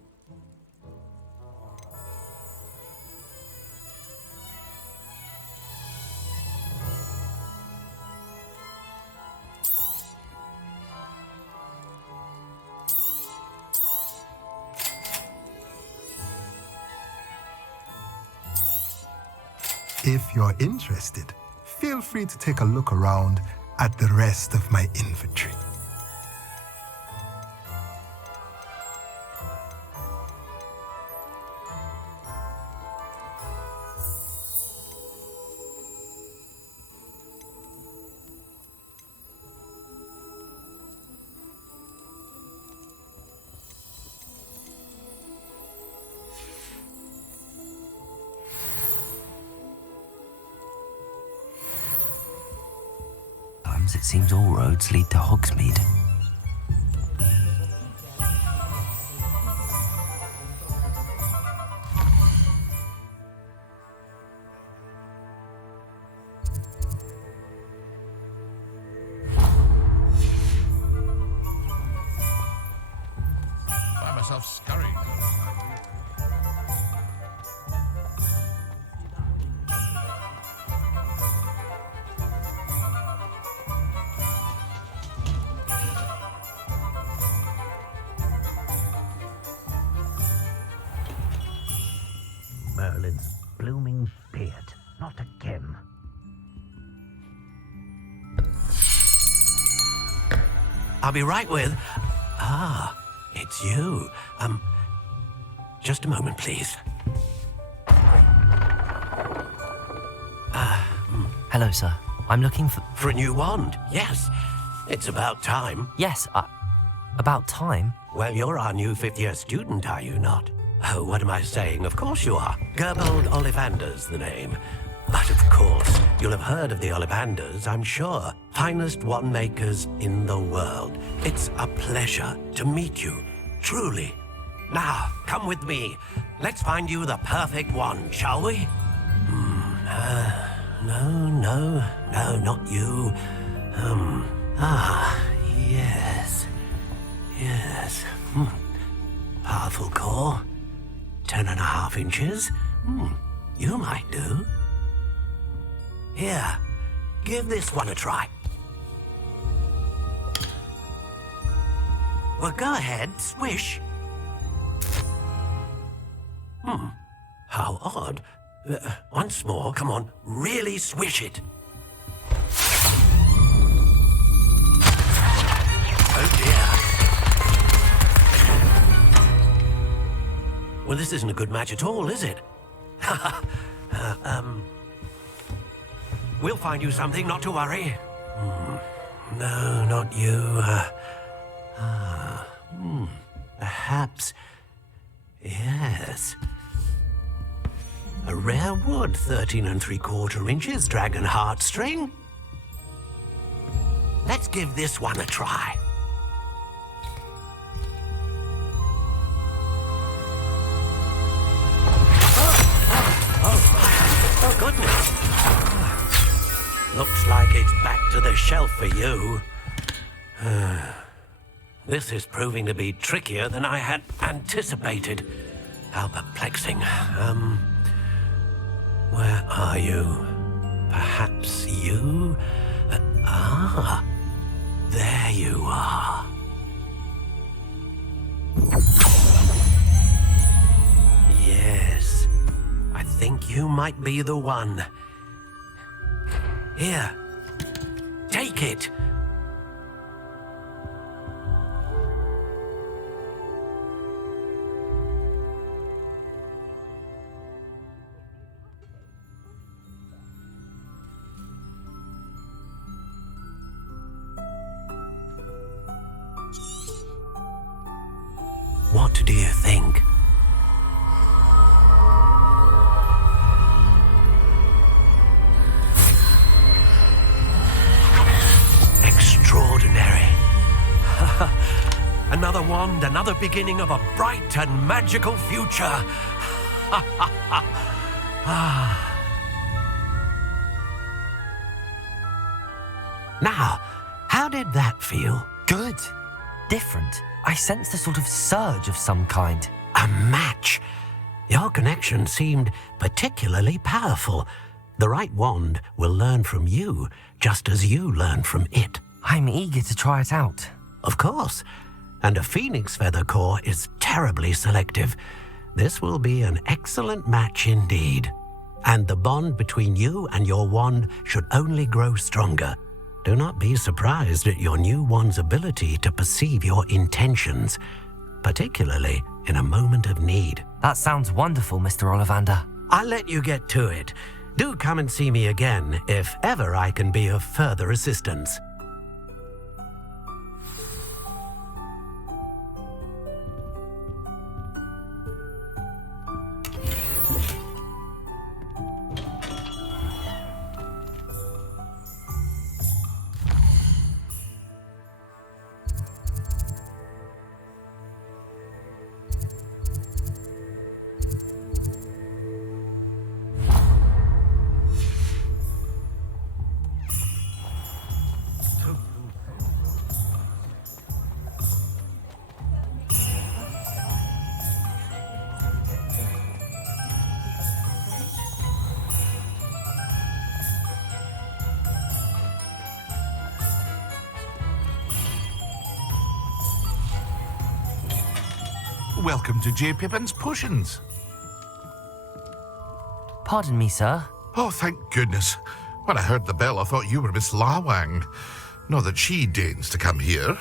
If you're interested, feel free to take a look around at the rest of my inventory. It seems all roads lead to Hogsmeade. Find myself scurrying. Merlin's blooming beard. Not again. I'll be right with... Ah, it's you. Just a moment, please. Hello, sir. I'm looking for... For a new wand, yes. It's about time. Yes, about time? Well, you're our new fifth-year student, are you not? Oh, what am I saying? Of course you are. Gerbold Ollivander's the name. But of course, you'll have heard of the Ollivanders, I'm sure. Finest wand makers in the world. It's a pleasure to meet you, truly. Now, come with me. Let's find you the perfect wand, shall we? No, not you. Yes. Powerful core. 10.5 inches. You might do. Here, give this one a try. Well, go ahead, swish. How odd. Once more, come on, really swish it. Oh dear. Well, this isn't a good match at all, is it? We'll find you something, not to worry. No, not you. Perhaps. Yes. A rare wood, 13 3/4 inches, dragon heartstring. Let's give this one a try. Oh, goodness. Looks like it's back to the shelf for you. This is proving to be trickier than I had anticipated. How perplexing. Where are you? Perhaps you? There you are. Yes, I think you might be the one. Here, take it. What do you think? Extraordinary. Another wand, another beginning of a bright and magical future. Now, how did that feel? Good. Different. I sensed a sort of surge of some kind. A match. Your connection seemed particularly powerful. The right wand will learn from you, just as you learn from it. I'm eager to try it out. Of course. And a phoenix feather core is terribly selective. This will be an excellent match indeed. And the bond between you and your wand should only grow stronger. Do not be surprised at your new wand's ability to perceive your intentions, particularly in a moment of need. That sounds wonderful, Mr. Ollivander. I'll let you get to it. Do come and see me again if ever I can be of further assistance. Welcome to J. Pippin's Potions. Pardon me, sir. Oh, thank goodness. When I heard the bell, I thought you were Miss Lawang. Not that she deigns to come here.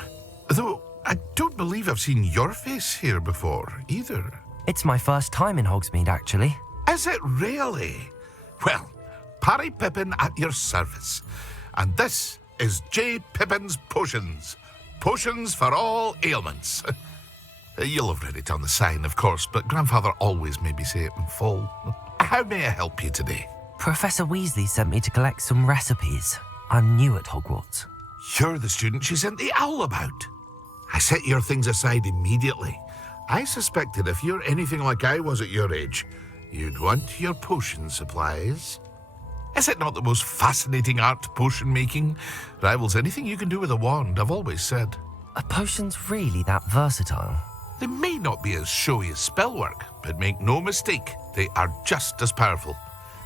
Though, I don't believe I've seen your face here before, either. It's my first time in Hogsmeade, actually. Is it really? Well, Parry Pippin at your service. And this is J. Pippin's Potions. Potions for all ailments. You'll have read it on the sign, of course, but Grandfather always made me say it in full. How may I help you today? Professor Weasley sent me to collect some recipes. I'm new at Hogwarts. You're the student she sent the owl about. I set your things aside immediately. I suspected if you're anything like I was at your age, you'd want your potion supplies. Is it not the most fascinating art, potion making? Rivals anything you can do with a wand, I've always said. Are potions really that versatile? They may not be as showy as spellwork, but make no mistake, they are just as powerful.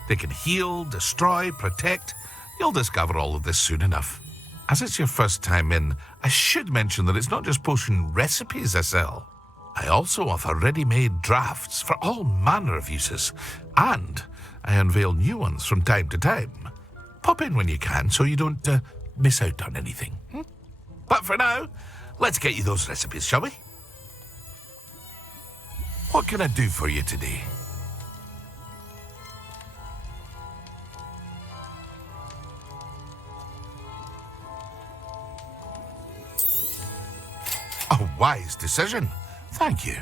They can heal, destroy, protect. You'll discover all of this soon enough. As it's your first time in, I should mention that it's not just potion recipes I sell. I also offer ready-made drafts for all manner of uses, and I unveil new ones from time to time. Pop in when you can so you don't miss out on anything. But for now, let's get you those recipes, shall we? What can I do for you today? A wise decision. Thank you.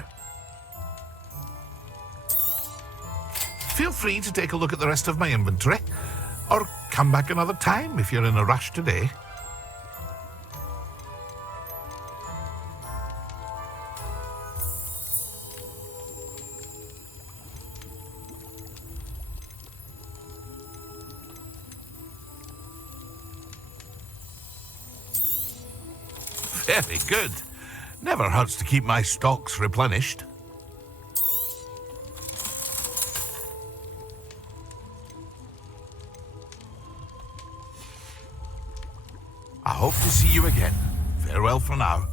Feel free to take a look at the rest of my inventory, or come back another time if you're in a rush today. Very good. Never hurts to keep my stocks replenished. I hope to see you again. Farewell for now.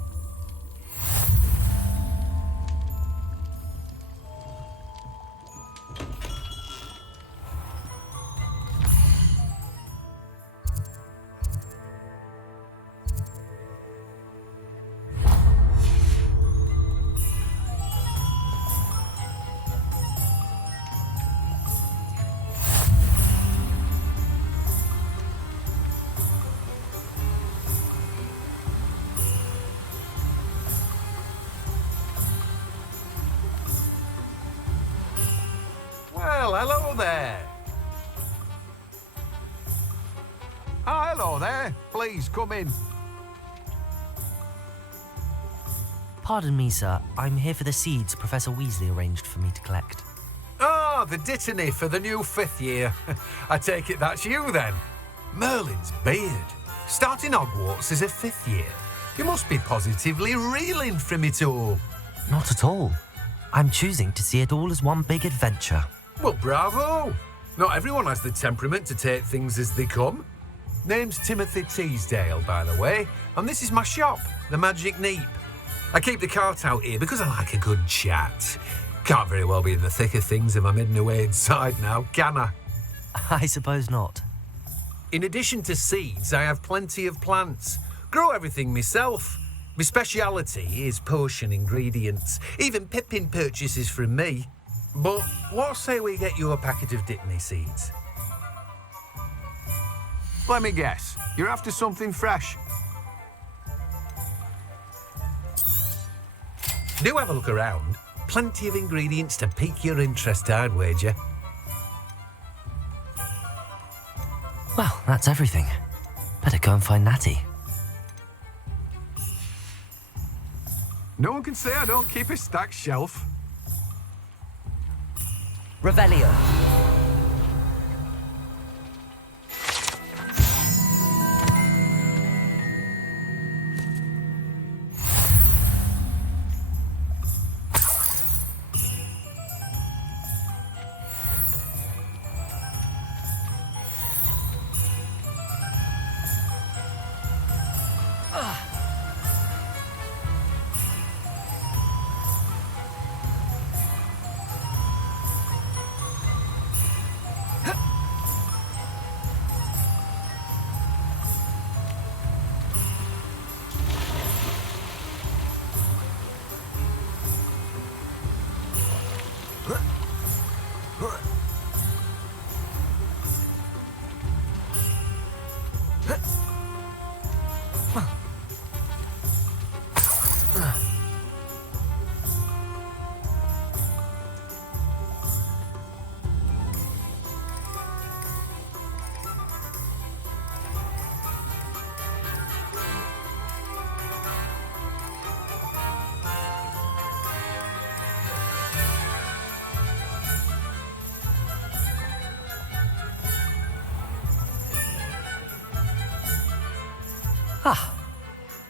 Well, hello there. Hello there. Please come in. Pardon me, sir. I'm here for the seeds Professor Weasley arranged for me to collect. Ah, the dittany for the new 5th year. I take it that's you then. Merlin's beard. Starting Hogwarts as a 5th year. You must be positively reeling from it all. Not at all. I'm choosing to see it all as one big adventure. Well, bravo! Not everyone has the temperament to take things as they come. Name's Timothy Teasdale, by the way, and this is my shop, the Magic Neep. I keep the cart out here because I like a good chat. Can't very well be in the thick of things if I'm hidden away inside now, can I? I suppose not. In addition to seeds, I have plenty of plants. Grow everything myself. My speciality is potion ingredients. Even Pippin purchases from me. But what say we get you a packet of dittany seeds? Let me guess. You're after something fresh. Do have a look around. Plenty of ingredients to pique your interest, I'd wager. Well, that's everything. Better go and find Natty. No one can say I don't keep a stacked shelf. Revelio.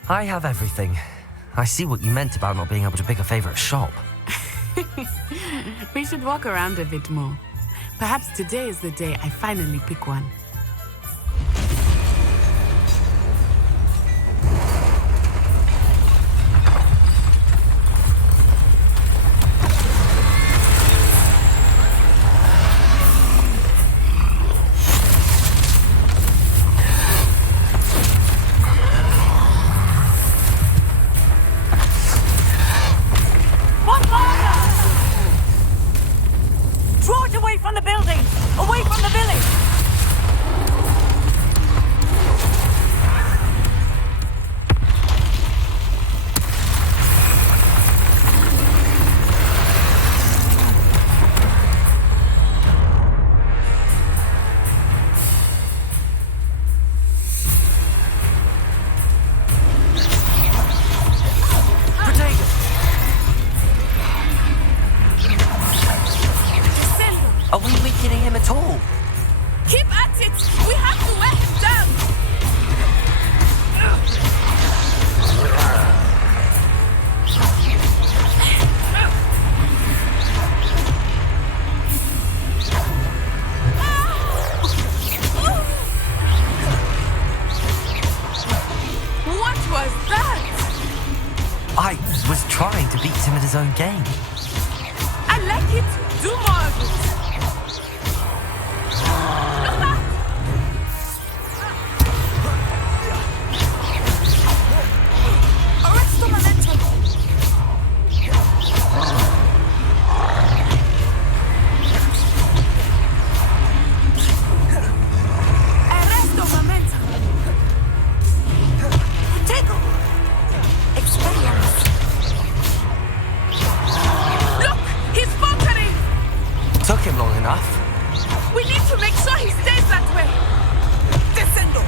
I have everything. I see what you meant about not being able to pick a favourite shop. We should walk around a bit more. Perhaps today is the day I finally pick one. Draw it away from the buildings! Away from the village! Are we weakening him at all? Keep at it! We have to wear him down! What was that? I was trying to beat him at his own game. I like it. Do more of it. Arresto momentum. Arresto momentum. Protego. Expelliarmus. Look, he's faltering. Took him long enough. We need to make sure he stays that way. Descendo.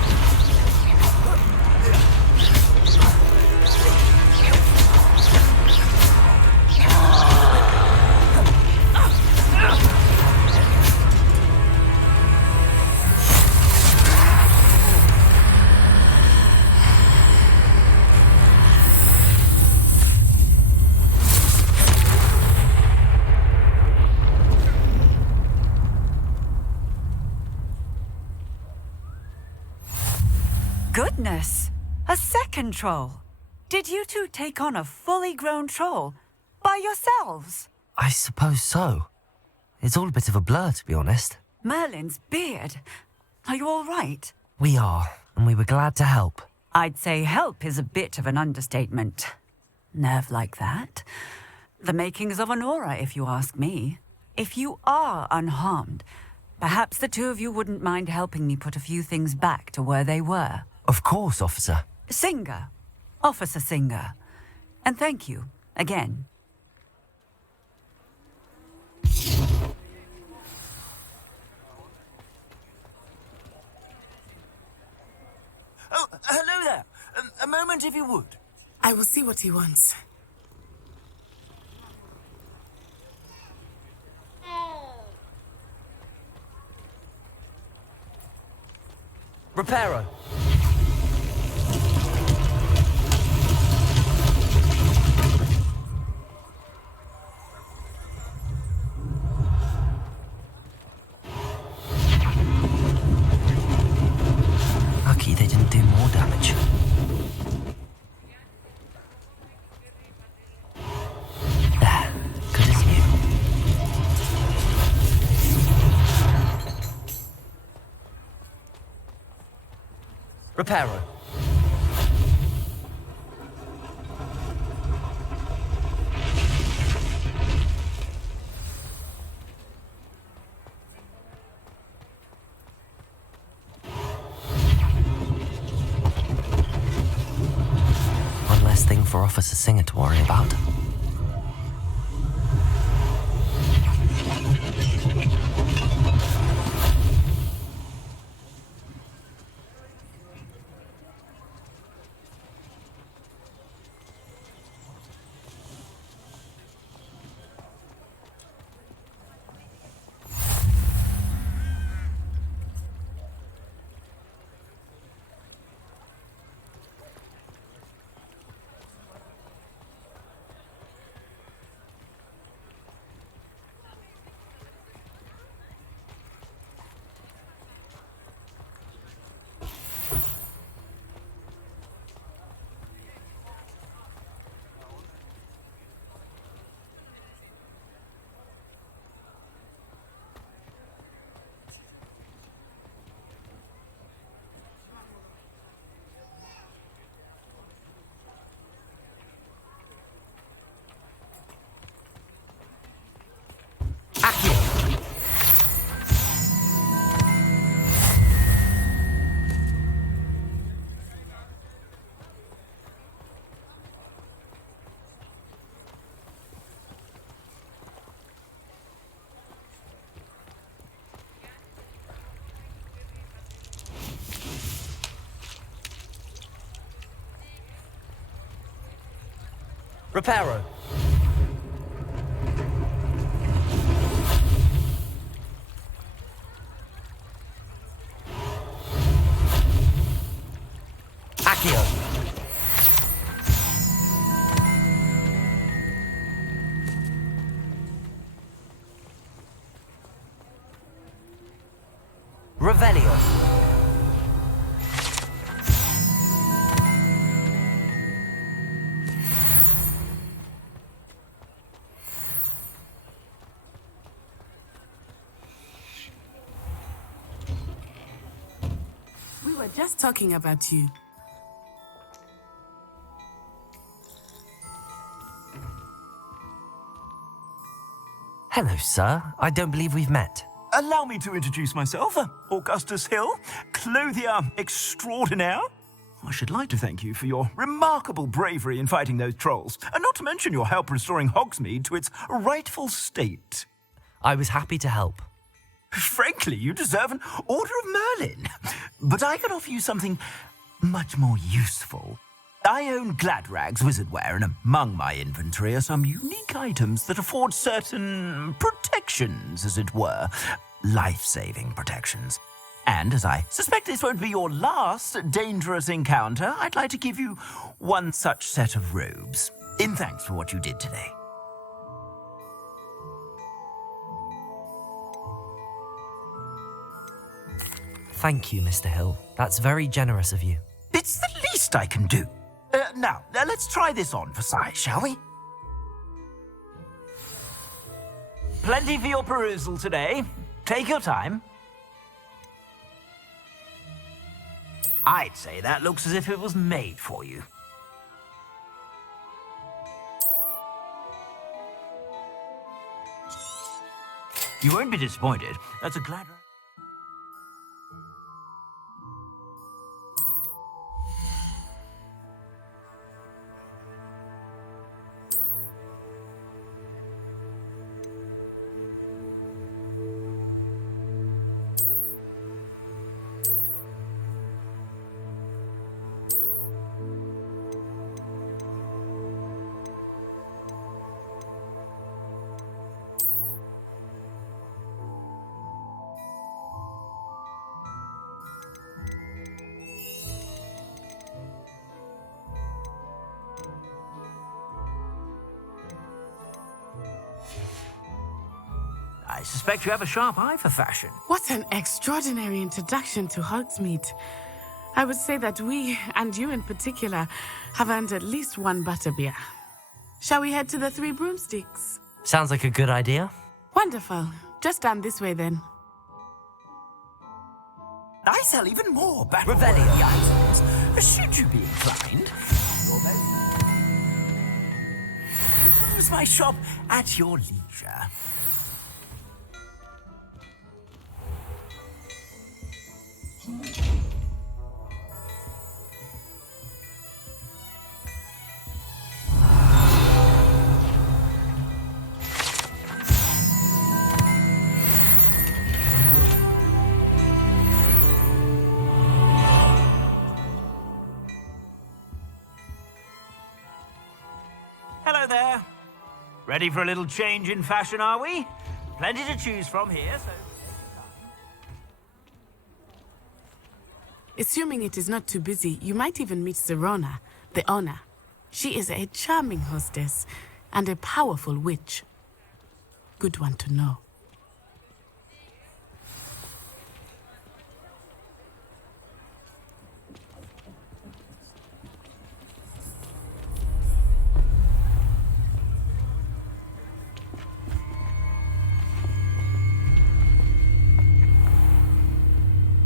Goodness! A second troll! Did you two take on a fully grown troll? By yourselves? I suppose so. It's all a bit of a blur, to be honest. Merlin's beard. Are you all right? We are, and we were glad to help. I'd say help is a bit of an understatement. Nerve like that. The makings of an aura, if you ask me. If you are unharmed, perhaps the two of you wouldn't mind helping me put a few things back to where they were. Of course, officer. Singer. Officer Singer. And thank you, again. Oh, hello there. A moment, if you would. I will see what he wants. Reparo. Lucky they didn't do more damage. There, good as new. Reparo. One less thing for Officer Singer to worry about. Reparo. Accio. Revelio. We were just talking about you. Hello, sir. I don't believe we've met. Allow me to introduce myself, Augustus Hill, clothier extraordinaire. I should like to thank you for your remarkable bravery in fighting those trolls, and not to mention your help restoring Hogsmeade to its rightful state. I was happy to help. Frankly, you deserve an Order of Merlin. But I can offer you something much more useful. I own Gladrag's wizardware, and among my inventory are some unique items that afford certain protections, as it were. Life-saving protections. And as I suspect this won't be your last dangerous encounter, I'd like to give you one such set of robes, in thanks for what you did today. Thank you, Mr. Hill. That's very generous of you. It's the least I can do. Now, let's try this on for size, shall we? Plenty for your perusal today. Take your time. I'd say that looks as if it was made for you. You won't be disappointed. That's a glad... I suspect you have a sharp eye for fashion. What an extraordinary introduction to Hogsmeade. I would say that we, and you in particular, have earned at least one butterbeer. Shall we head to the Three Broomsticks? Sounds like a good idea. Wonderful. Just down this way then. I sell even more battle-worthy items. Should you be inclined? Use my shop at your leisure. Hello there. Ready for a little change in fashion, are we? Plenty to choose from here, so... Assuming it is not too busy, you might even meet Zerona, the owner. She is a charming hostess and a powerful witch. Good one to know.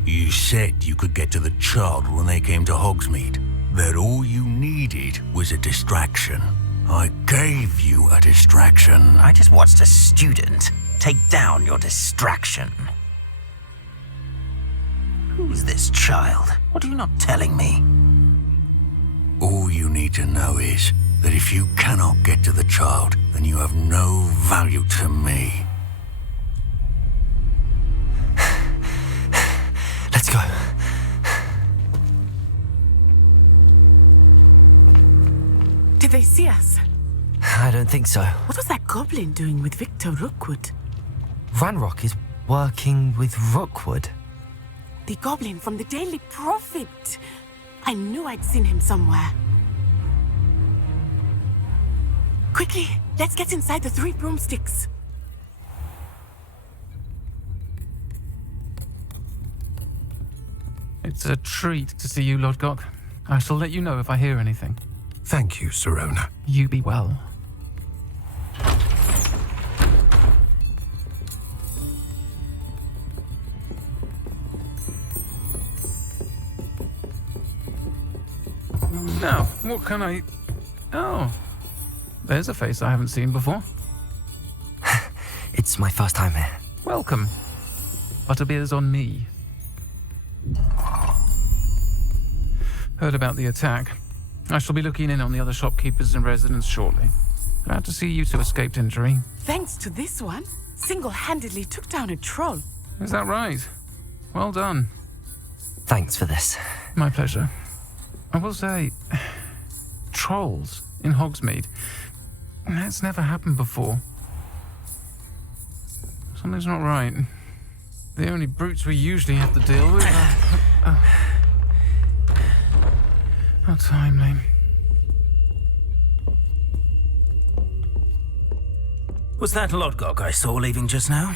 You said you could get to the child when they came to Hogsmeade. That all you needed was a distraction. I gave you a distraction. I just watched a student take down your distraction. Who's this child? What are you not telling me? All you need to know is that if you cannot get to the child, then you have no value to me. Let's go. Did they see us? I don't think so. What was that goblin doing with Victor Rookwood? Ranrock is working with Rookwood. The goblin from the Daily Prophet. I knew I'd seen him somewhere. Quickly, let's get inside the 3 broomsticks. It's a treat to see you, Lodgok. I shall let you know if I hear anything. Thank you, Sirona. You be well. Now, what can I... Oh, there's a face I haven't seen before. It's my first time here. Welcome. Butterbeer's on me. Heard about the attack. I shall be looking in on the other shopkeepers and residents shortly. Glad to see you two escaped injury. Thanks to this one, single-handedly took down a troll. Is that right? Well done. Thanks for this. My pleasure. I will say, trolls in Hogsmeade. That's never happened before. Something's not right. The only brutes we usually have to deal with are... How timely. Was that Lodgok I saw leaving just now?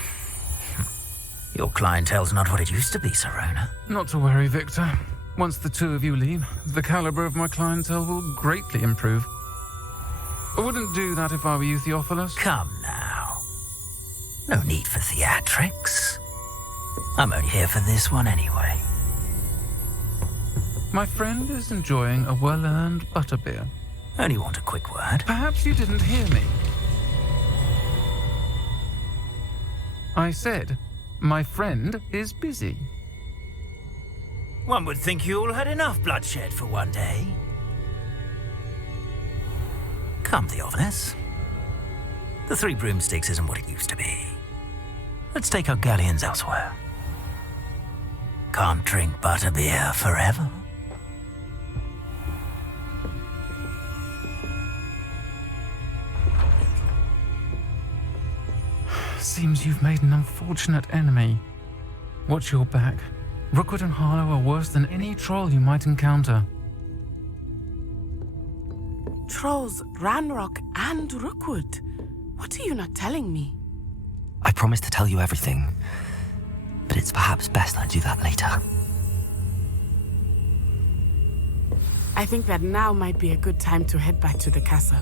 Your clientele's not what it used to be, Sirona. Not to worry, Victor. Once the two of you leave, the caliber of my clientele will greatly improve. I wouldn't do that if I were you, Theophilus. Come now. No need for theatrics. I'm only here for this one anyway. My friend is enjoying a well-earned butterbeer. Only want a quick word. Perhaps you didn't hear me. I said, my friend is busy. One would think you all had enough bloodshed for one day. Come, Theophilus. The 3 broomsticks isn't what it used to be. Let's take our galleons elsewhere. Can't drink butterbeer forever. Seems you've made an unfortunate enemy. Watch your back. Rookwood and Harlow are worse than any troll you might encounter. Trolls, Ranrock, and Rookwood. What are you not telling me? I promised to tell you everything, but it's perhaps best I do that later. I think that now might be a good time to head back to the castle.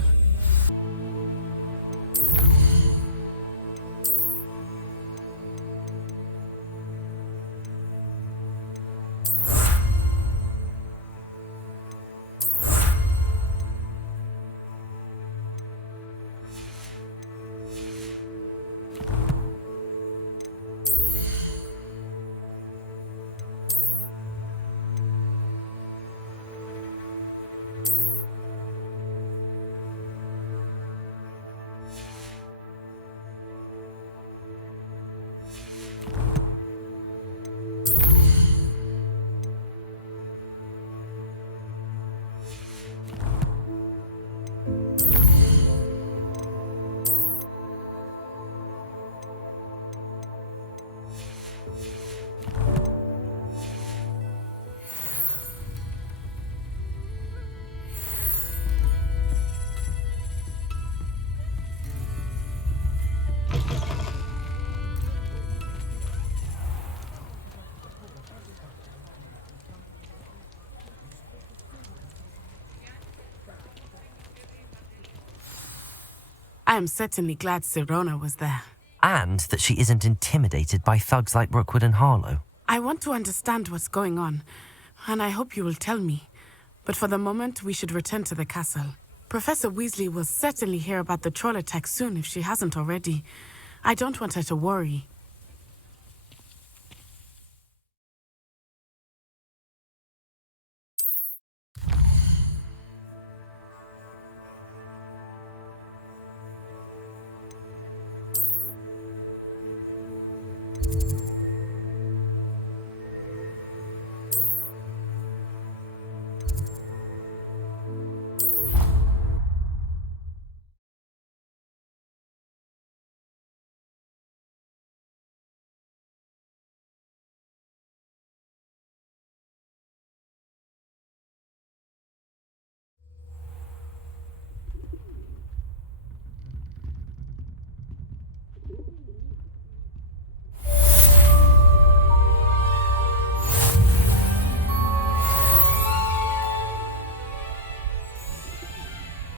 I am certainly glad Sirona was there. And that she isn't intimidated by thugs like Rookwood and Harlow. I want to understand what's going on, and I hope you will tell me. But for the moment, we should return to the castle. Professor Weasley will certainly hear about the troll attack soon if she hasn't already. I don't want her to worry.